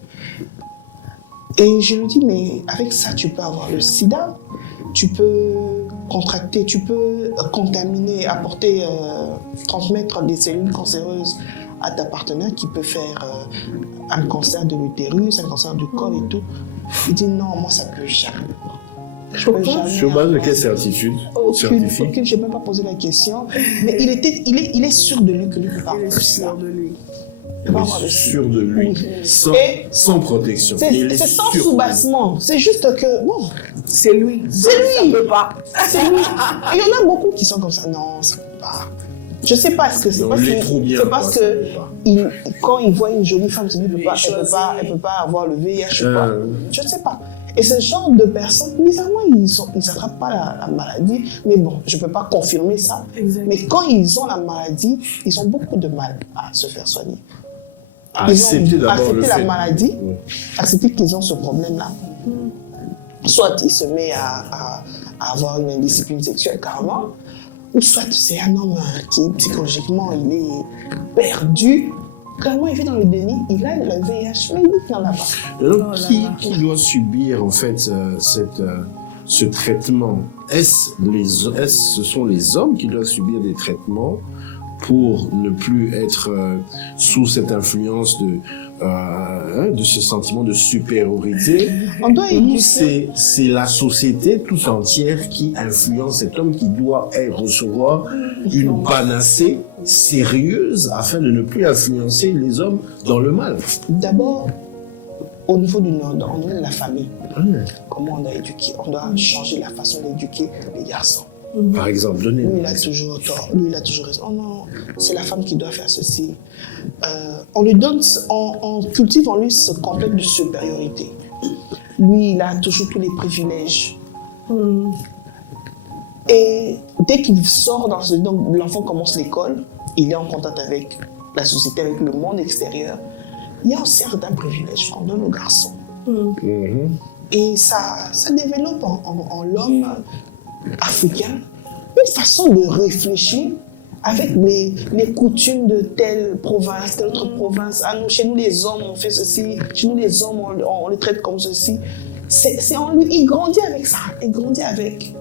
Et je lui dis, mais avec ça, tu peux avoir le sida, tu peux contracter, tu peux contaminer, transmettre des cellules cancéreuses à ta partenaire qui peut faire un cancer de l'utérus, un cancer du col et tout. Il dit non, moi ça peut jamais. Je peux jamais. Sur base de quelle certitude scientifique? Je n'ai même pas posé la question, mais il est sûr de lui que lui ne peut pas avoir sûr de lui. Il est sûr de lui, sans protection. C'est sans soubassement. C'est juste que, bon, c'est lui. C'est lui. Ça peut pas. C'est lui. Il y en a beaucoup qui sont comme ça. Non, ça peut pas. Je sais pas ce que c'est. C'est parce que quand il voit une jolie femme, il ne peut pas avoir le VIH ou pas. Je ne sais pas. Et ce genre de personnes, bizarrement, ils n'attrapent pas la maladie. Mais bon, je ne peux pas confirmer ça. Exactement. Mais quand ils ont la maladie, ils ont beaucoup de mal à se faire soigner. Accepter la maladie, accepter qu'ils ont ce problème-là. Soit il se met à avoir une indiscipline sexuelle carrément, ou soit c'est un homme qui psychologiquement il est perdu. Carrément, il vit dans le déni, il a le VIH, mais il dit qu'il n'en a pas. Donc, qui doit subir en fait ce traitement? Ce sont les hommes qui doivent subir des traitements pour ne plus être sous cette influence de ce sentiment de supériorité? On doit éduquer. C'est la société tout entière qui influence cet homme qui doit recevoir une panacée sérieuse afin de ne plus influencer les hommes dans le mal. D'abord, au niveau de la famille, comment on doit éduquer? On doit changer la façon d'éduquer les garçons. Par exemple, donnez-nous. Lui, il a toujours tort. Lui, il a toujours raison. Oh non, c'est la femme qui doit faire ceci. On cultive en lui ce complexe de supériorité. Lui, il a toujours tous les privilèges. Et dès qu'il sort donc l'enfant commence l'école, il est en contact avec la société, avec le monde extérieur. Il y a un certain privilège qu'on donne aux garçons. Et ça développe en l'homme africain une façon de réfléchir avec les coutumes de telle province, telle autre province. Chez nous les hommes on fait ceci, chez nous les hommes on les traite comme ceci. C'est en lui, il grandit avec ça, il grandit avec.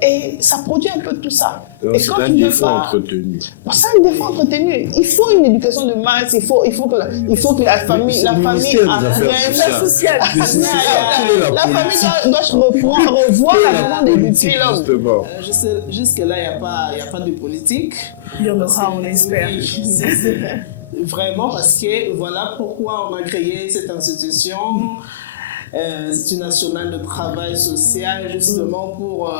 Et ça produit un peu tout ça. Donc, c'est un défaut entretenu. C'est un défaut entretenu. Il faut une éducation de masse, il faut que la famille apprenne. La famille doit revoir la demande d'éduquer l'homme. Jusque-là, il n'y a pas de politique. Il y en aura, on espère. Vraiment, parce que voilà pourquoi on a créé cette institution. L'Institut national de travail social, justement pour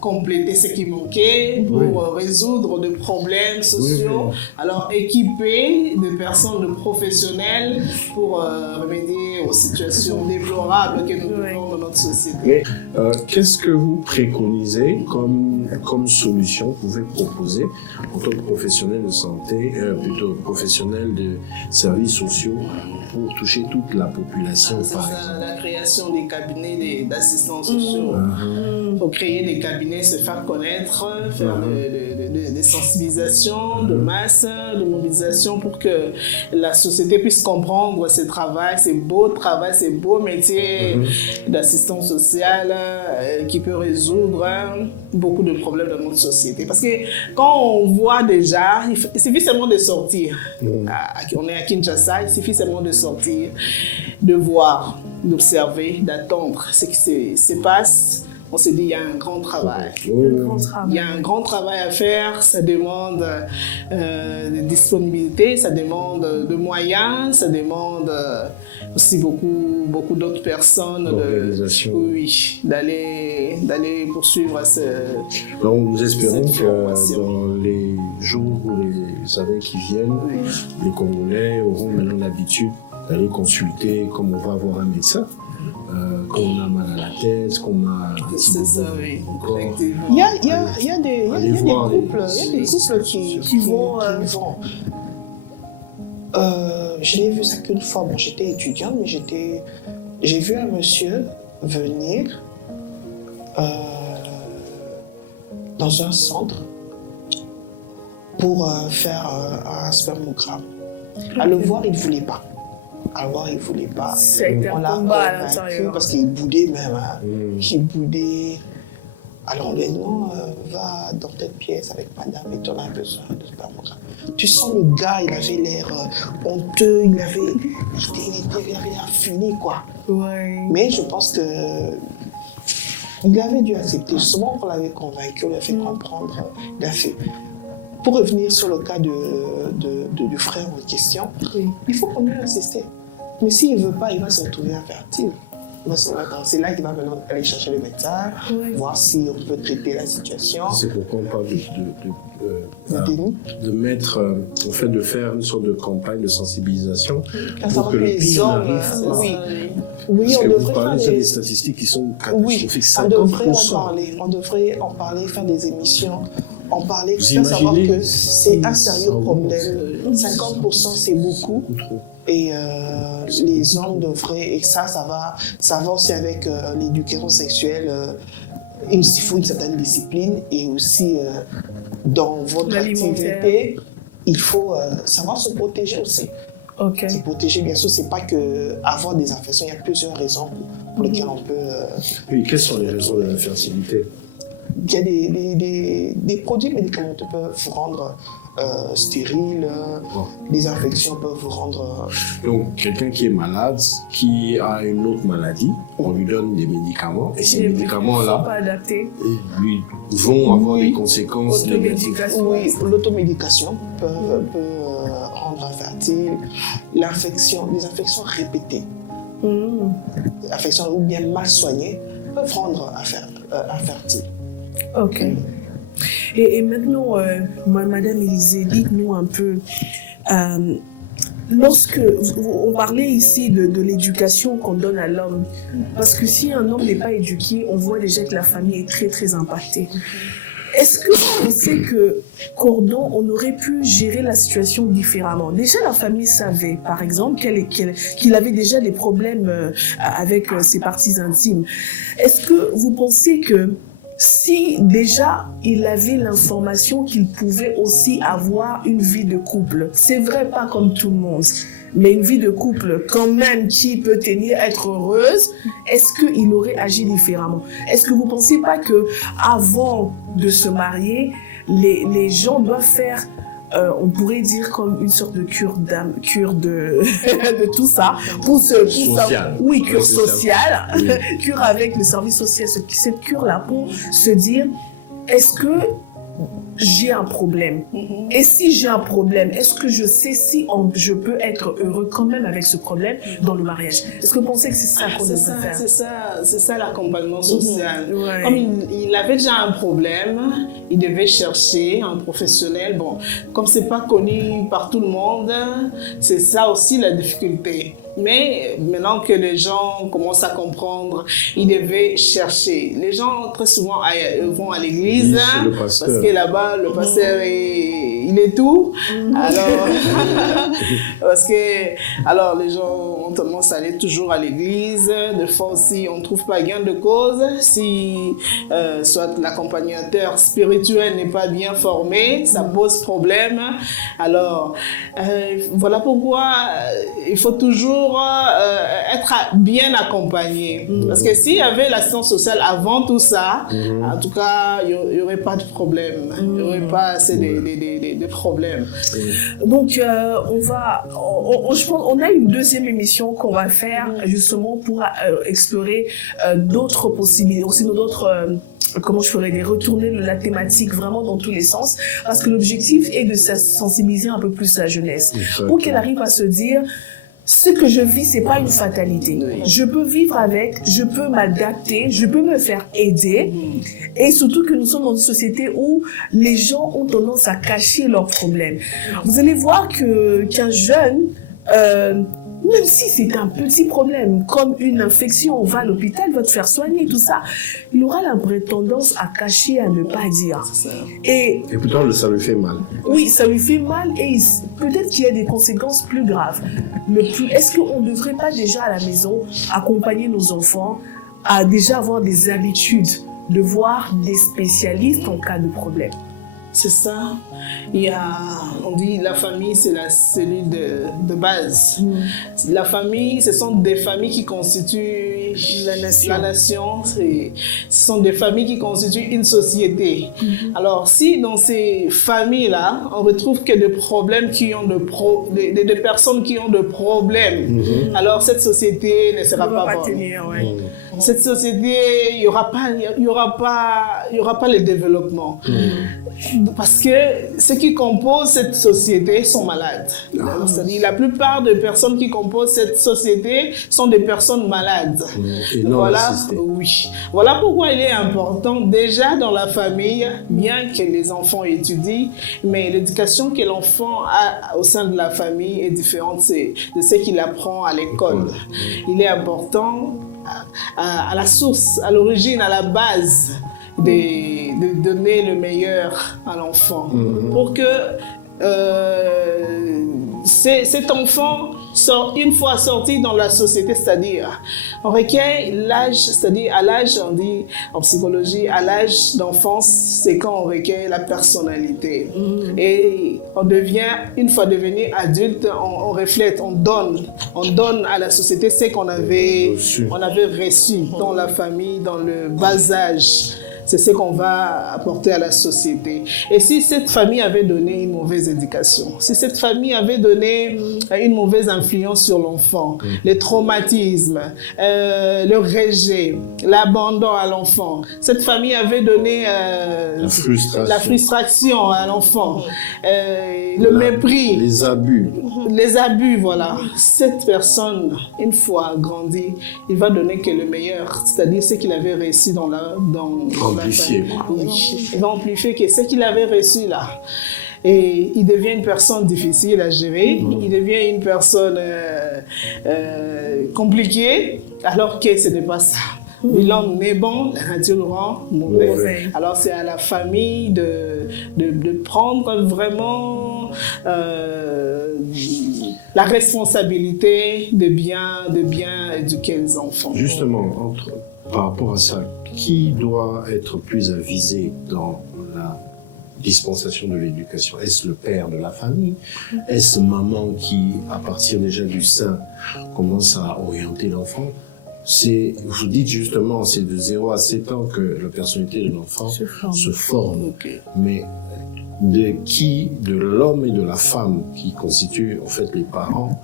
compléter ce qui manquait, pour résoudre des problèmes sociaux. Alors, équiper des personnes, de professionnels pour remédier aux situations déplorables que nous vivons dans notre société. Qu'est-ce que vous préconisez comme solution, vous pouvez proposer en tant que professionnel de santé, plutôt professionnel de services sociaux, pour toucher toute la population? C'est ça, la création des cabinets d'assistants sociaux. Il faut créer des cabinets, se faire connaître, faire des sensibilisations de masse, de mobilisation pour que la société puisse comprendre ce travail, ces beaux métiers d'assistance sociale qui peut résoudre beaucoup de problèmes dans notre société. Parce que quand on voit déjà, il suffit seulement de sortir. On est à Kinshasa, il suffit seulement de sortir, de voir, d'observer, d'attendre ce qui se passe on s'est dit il y a un grand travail. Il y a un grand travail à faire, ça demande de disponibilité, ça demande de moyens, ça demande aussi beaucoup d'autres personnes d'aller poursuivre Donc nous espérons que dans les jours ou les années qui viennent, les Congolais auront maintenant l'habitude d'aller consulter comme on va voir un médecin. Quand on a mal à la tête, qu'on a un petit bobo. Il y a des couples qui vont. Je l'ai vu ça qu'une fois. Bon, j'étais étudiante, mais j'ai vu un monsieur venir dans un centre pour faire un spermogramme. À le voir, il ne voulait pas. On l'a convaincu parce qu'il boudait même. Il boudait. Alors on lui a dit non, va dans telle pièce avec madame et tu en as besoin de spermogramme. Tu sens le gars, il avait l'air honteux, il avait l'air fini quoi. Ouais. Mais je pense que il avait dû accepter. Justement, on l'avait convaincu, on l'a fait comprendre. Il a fait. Pour revenir sur le cas du frère en question, il faut qu'on ait insisté. Mais s'il ne veut pas, il va se retrouver infertile. C'est là qu'il va maintenant aller chercher le médecin, voir si on peut traiter la situation. C'est pourquoi on parle de mettre, en fait, de faire une sorte de campagne de sensibilisation pour que le pire n'arrive pas. Oui, on devrait faire des statistiques qui sont catastrophiques. Oui, on devrait en parler, faire des émissions. En parler, faire savoir que c'est un sérieux problème. 50% c'est beaucoup. Et les hommes devraient, et ça va aussi avec l'éducation sexuelle. Il faut une certaine discipline et aussi dans votre activité, il faut savoir se protéger aussi. Se protéger, bien sûr, c'est pas que avoir des infections, il y a plusieurs raisons pour lesquelles on peut. Oui, quelles sont les raisons de l'infertilité? Il y a des produits médicamenteux peuvent vous rendre stérile, des infections peuvent vous rendre... Donc, quelqu'un qui est malade, qui a une autre maladie, on lui donne des médicaments, et ces médicaments-là lui vont avoir des conséquences négatives. Oui, l'automédication peut rendre infertile, les infections répétées, infections ou bien mal soignées peuvent rendre infertile. Ok. Et maintenant, Madame Élisée, dites-nous un peu, lorsque on parlait ici de l'éducation qu'on donne à l'homme, parce que si un homme n'est pas éduqué, on voit déjà que la famille est très très impactée. Est-ce que vous pensez que Cordon, on aurait pu gérer la situation différemment? Déjà, la famille savait, par exemple, qu'il avait déjà des problèmes avec ses parties intimes. Est-ce que vous pensez que si déjà il avait l'information qu'il pouvait aussi avoir une vie de couple, c'est vrai, pas comme tout le monde, mais une vie de couple quand même qui peut être heureuse, est-ce qu'il aurait agi différemment? Est-ce que vous ne pensez pas qu'avant de se marier, les gens doivent faire, on pourrait dire comme une sorte de cure de tout ça, cure sociale, cure avec le service social, cette cure-là pour se dire, est-ce que j'ai un problème? Et si j'ai un problème, est-ce que je sais si je peux être heureux quand même avec ce problème dans le mariage? Est-ce que vous pensez que c'est ça qu'on devrait faire? C'est ça l'accompagnement social. Comme il avait déjà un problème, il devait chercher un professionnel. Bon, comme c'est pas connu par tout le monde, c'est ça aussi la difficulté. Mais maintenant que les gens commencent à comprendre, ils devaient chercher. Les gens très souvent vont à l'église parce que là-bas le pasteur il est tout. Alors les gens ont tendance à aller toujours à l'église. Des fois aussi on ne trouve pas gain de cause si soit l'accompagnateur spirituel n'est pas bien formé, ça pose problème. Alors voilà pourquoi il faut toujours être bien accompagné. Parce que s'il y avait l'assistance sociale avant tout ça, en tout cas, il n'y aurait pas de problème. Il n'y aurait pas assez de problèmes. Donc, je pense, on a une deuxième émission émission qu'on va faire justement pour explorer d'autres possibilités, aussi d'autres... comment je ferais des retourner la thématique vraiment dans tous les sens, parce que l'objectif est de sensibiliser un peu plus la jeunesse pour qu'elle arrive à se dire ce que je vis, c'est pas une fatalité. Je peux vivre avec, je peux m'adapter, je peux me faire aider, et surtout que nous sommes dans une société où les gens ont tendance à cacher leurs problèmes. Vous allez voir qu'un jeune même si c'est un petit problème, comme une infection, on va à l'hôpital, va te faire soigner, tout ça, il aura la vraie tendance à cacher, à ne pas dire. Et pourtant, ça lui fait mal. Oui, ça lui fait mal et peut-être qu'il y a des conséquences plus graves. Est-ce qu'on ne devrait pas déjà à la maison accompagner nos enfants à déjà avoir des habitudes de voir des spécialistes en cas de problème? C'est ça. On dit la famille, c'est la cellule de base. La famille, ce sont des familles qui constituent la nation. Ce sont des familles qui constituent une société. Alors, si dans ces familles-là, on retrouve que des problèmes des personnes qui ont des problèmes, alors cette société ne sera pas bonne. Cette société, il n'y aura pas le développement. Parce que ceux qui composent cette société sont malades. C'est-à-dire la plupart des personnes qui composent cette société sont des personnes malades. Et non assistées. Oui. Voilà pourquoi il est important déjà dans la famille, bien que les enfants étudient, mais l'éducation que l'enfant a au sein de la famille est différente de ce qu'il apprend à l'école. Il est important à la source, à l'origine, à la base, de donner le meilleur à l'enfant pour que cet enfant, une fois sorti dans la société, c'est-à-dire on requiert l'âge, c'est-à-dire à l'âge, on dit en psychologie, à l'âge d'enfance, c'est quand on requiert la personnalité. Et on devient, une fois devenu adulte, on reflète, on donne à la société ce qu'on avait reçu dans la famille, dans le bas âge. C'est ce qu'on va apporter à la société. Et si cette famille avait donné une mauvaise éducation, si cette famille avait donné une mauvaise influence sur l'enfant, les traumatismes, le rejet, l'abandon à l'enfant, cette famille avait donné la frustration à l'enfant, le mépris, les abus, voilà. Cette personne, une fois grandi, il va donner que le meilleur, c'est-à-dire ce qu'il avait reçu dans la amplifié. Oui, il va amplifier que ce qu'il avait reçu là. Et il devient une personne difficile à gérer, il devient une personne compliquée, alors que ce n'est pas ça. L'homme est bon, la nature le rend mauvais. Alors c'est à la famille de prendre vraiment la responsabilité de bien éduquer les enfants. Justement, par rapport à ça, qui doit être plus avisé dans la dispensation de l'éducation? Est-ce le père de la famille? Est-ce maman qui, à partir déjà du sein, commence à orienter l'enfant? Vous dites justement, c'est de 0 à 7 ans que la personnalité de l'enfant se forme. Mais de l'homme et de la femme qui constituent en fait les parents,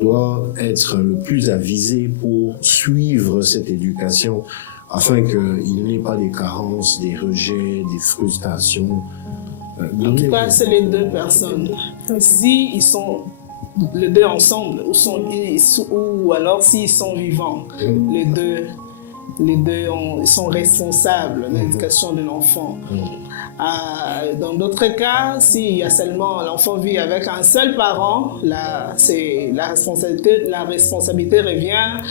doit être le plus avisé pour suivre cette éducation afin qu'il n'y ait pas des carences, des rejets, des frustrations. En tout cas, c'est les deux personnes. Si ils sont les deux ensemble, ou alors s'ils sont vivants, les deux sont responsables de l'éducation de l'enfant. Dans d'autres cas, si seulement l'enfant vit avec un seul parent, là, la responsabilité revient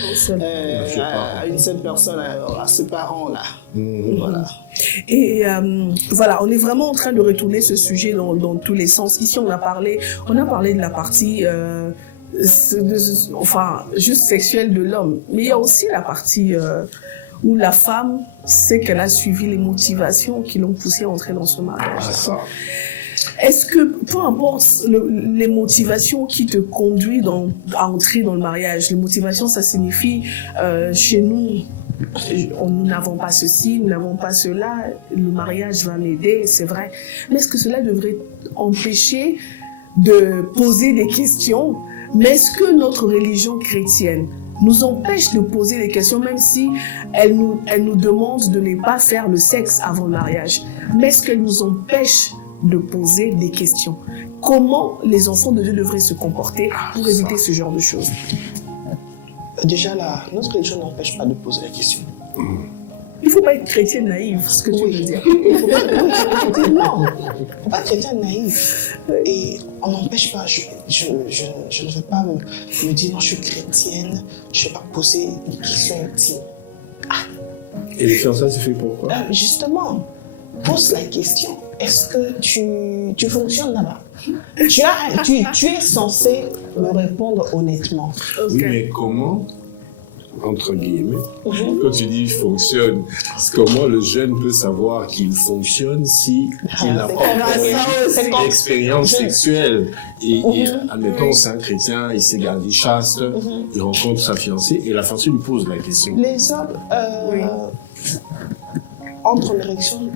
à une seule personne, à ce parent-là. Voilà. Et voilà, on est vraiment en train de retourner ce sujet dans tous les sens. Ici, on a parlé de la partie juste sexuelle de l'homme, mais il y a aussi la partie où la femme sait qu'elle a suivi les motivations qui l'ont poussée à entrer dans ce mariage. Est-ce que, peu importe les motivations qui te conduisent à entrer dans le mariage, les motivations, ça signifie chez nous, nous n'avons pas ceci, nous n'avons pas cela, le mariage va m'aider, c'est vrai. Mais est-ce que cela devrait empêcher de poser des questions Mais est-ce que notre religion chrétienne nous empêche de poser des questions, même si elle nous demande de ne pas faire le sexe avant le mariage? Mais est-ce qu'elle nous empêche de poser des questions? Comment les enfants de Dieu devraient se comporter pour éviter ce genre de choses? Déjà, notre religion n'empêche pas de poser la question. Il ne faut pas être chrétien naïf, ce que tu veux dire. Il ne faut pas, effectivement, faut pas être chrétien naïf. Et on n'empêche pas, je ne veux pas me dire non, je suis chrétienne, je ne vais pas poser des questions intimes. Et les fiançailles, c'est fait pourquoi? Justement, pose la question. Est-ce que tu fonctionnes là-bas? Tu es censé me répondre honnêtement. Oui, mais comment, entre guillemets, quand tu dis fonctionne, comment le jeune peut savoir qu'il fonctionne si il n'a pas d'expérience sexuelle? Et admettons, c'est un chrétien, il s'est gardé chaste, il rencontre sa fiancée et la fiancée lui pose la question. Les hommes entrent en érection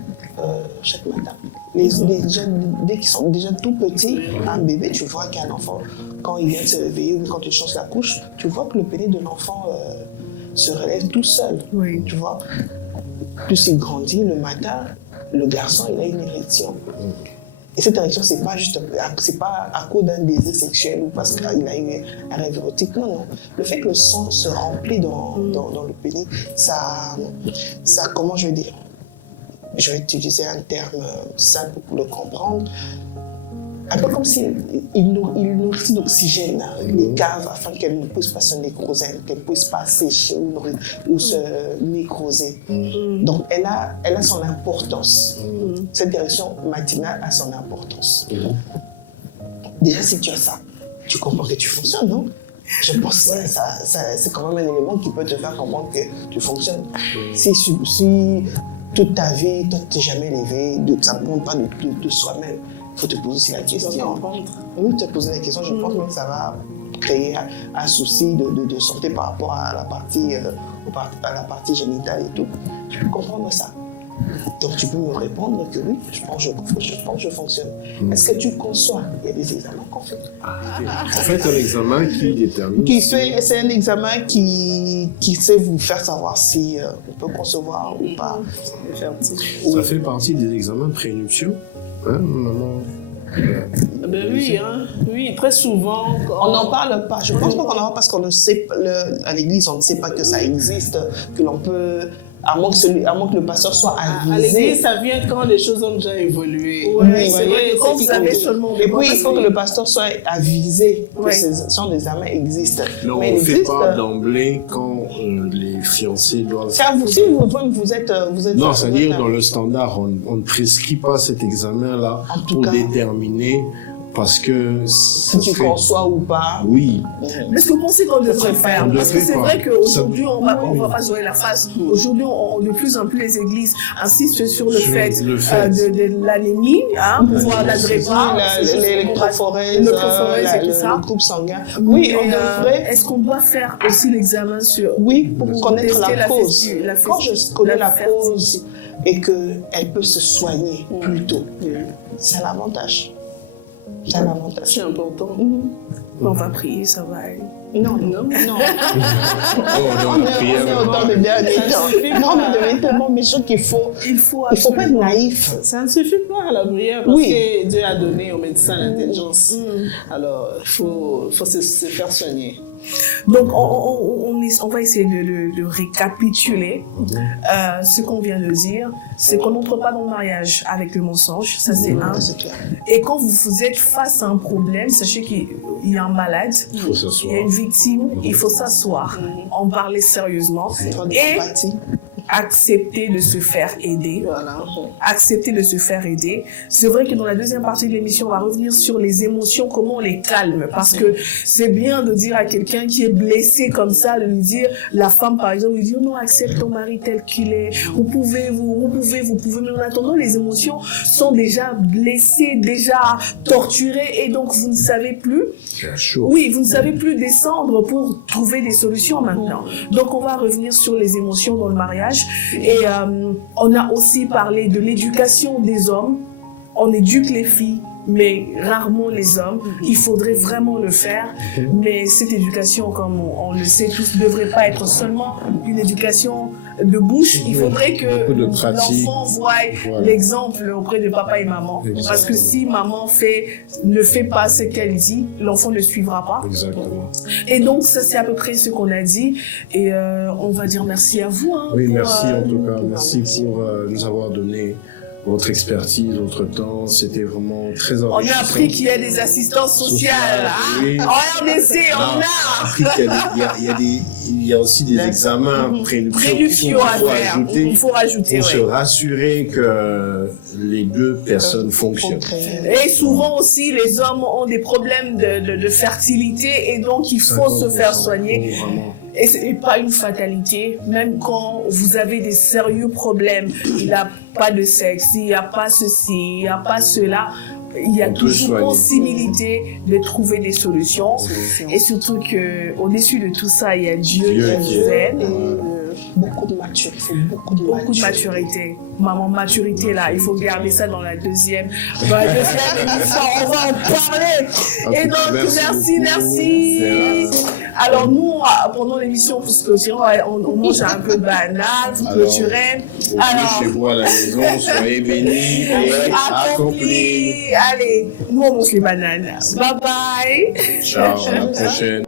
chaque matin. Les jeunes, dès qu'ils sont déjà tout petits, un bébé, tu vois qu'un enfant, quand il vient de se réveiller ou quand tu changes la couche, tu vois que le pénis de l'enfant se relève tout seul. Oui. Tu vois. Plus il grandit, le matin, le garçon, il a une érection. Et cette érection, c'est pas à cause d'un désir sexuel ou parce qu'il a eu un rêve érotique. Non, non. Le fait que le sang se remplit dans le pénis, ça, comment je vais dire? Je vais utiliser un terme simple pour le comprendre. Un peu comme s'il nourrit d'oxygène les caves afin qu'elles ne puissent pas se nécroser, qu'elles ne puissent pas sécher ou se nécroser. Donc elle a son importance. Cette direction matinale a son importance. Déjà, si tu as ça, tu comprends que tu fonctionnes, non? Je pense que c'est quand même un élément qui peut te faire comprendre que tu fonctionnes. Si toute ta vie, toi, tu t'es jamais levé, ça ne monte pas de soi-même. Il faut te poser aussi la question. Oui, te poser la question, je pense que ça va créer un souci de santé par rapport à la partie génitale et tout. Tu peux comprendre ça. Donc tu peux me répondre que oui, je pense que je fonctionne. Est-ce que tu conçois? Il y a des examens qu'on fait. En fait, un examen qui détermine... C'est un examen qui sait vous faire savoir si on peut concevoir ou pas. Ça fait partie des examens prénuptiaux, hein, maman? Oui, très souvent. On n'en parle pas. Je pense pas qu'on en parle parce qu'on ne sait pas, à l'église, on ne sait pas que ça existe, que l'on peut... À moins que le pasteur soit avisé. À l'église, ça vient quand les choses ont déjà évolué. Oui, c'est vrai que quand vous avez seulement... Et puis, il faut que le pasteur soit avisé que ces genre d'examen existent. Non, on ne fait pas d'emblée quand les fiancés doivent... Si vous êtes... Non, c'est-à-dire dans le standard, on ne prescrit pas cet examen-là pour déterminer parce que... Si tu conçois ou pas. Oui. Mais est-ce que vous pensez qu'on devrait faire? Parce que c'est vrai qu'aujourd'hui, on ne va pas jouer la face. Aujourd'hui, de plus en plus, les églises insistent sur le fait de l'anémie, pour voir la drépa, l'électrophorèse, le groupe sanguin. Oui, on devrait... Est-ce qu'on doit faire aussi l'examen sur... Oui, pour connaître la cause. Quand je connais la cause et qu'elle peut se soigner plus tôt, c'est un avantage. C'est un avantage. C'est important. On va prier, ça va aller. Non. On est au temps de dernier temps. Non, mais on est tellement méchant qu'il faut pas être naïf. Ça ne suffit pas à la prière parce que Dieu a donné aux médecins l'intelligence. Alors, il faut se faire soigner. Donc, on va essayer de récapituler ce qu'on vient de dire. C'est qu'on n'entre pas dans le mariage avec le mensonge, ça c'est un. Et quand vous êtes face à un problème, sachez qu'il y a un malade, il y a une victime, il faut s'asseoir, en parler sérieusement et accepter de se faire aider. Accepter de se faire aider. C'est vrai que dans la deuxième partie de l'émission, on va revenir sur les émotions, comment on les calme. Parce que c'est bien de dire à quelqu'un qui est blessé comme ça, de lui dire, la femme par exemple, lui dire non, accepte ton mari tel qu'il est. Vous pouvez. Mais en attendant, les émotions sont déjà blessées, déjà torturées et donc vous ne savez plus. Oui, vous ne savez plus descendre pour trouver des solutions maintenant. Donc on va revenir sur les émotions dans le mariage. Et on a aussi parlé de l'éducation des hommes. On éduque les filles mais rarement les hommes. Il faudrait vraiment le faire, mais cette éducation, comme on le sait tous, ne devrait pas être seulement une éducation de bouche. Il faudrait que l'enfant voie l'exemple auprès de papa et maman. Exactement. Parce que si maman ne fait pas ce qu'elle dit, l'enfant ne suivra pas. Exactement. Et donc, ça, c'est à peu près ce qu'on a dit. Et on va dire merci à vous. Oui, merci en tout cas. Merci pour nous avoir donné votre expertise, votre temps, c'était vraiment très enrichissant. On a appris qu'il y a des assistantes sociales. Oui. En RDC, on a appris qu'il y a aussi des examens prénuptiaux à faire. Il faut rajouter. Pour se rassurer que les deux personnes fonctionnent. Et souvent aussi, les hommes ont des problèmes de fertilité et donc il faut se faire soigner. Et ce n'est pas une fatalité, même quand vous avez des sérieux problèmes, il n'y a pas de sexe, il n'y a pas ceci, il n'y a pas cela, il y a toujours possibilité de trouver des solutions. Et surtout qu'au-dessus de tout ça, il y a Dieu qui nous aide. Beaucoup de maturité, il faut beaucoup de maturité. Maman, maturité là, il faut garder ça dans la deuxième émission, on va en parler. Et donc, merci. Alors nous, pendant l'émission, parce que sinon on mange un peu de banane, vous clôturez. Alors, chez vous à la maison, soyez bénis et accomplis. Allez, nous on mange les bananes. Bye bye. Ciao, à la prochaine.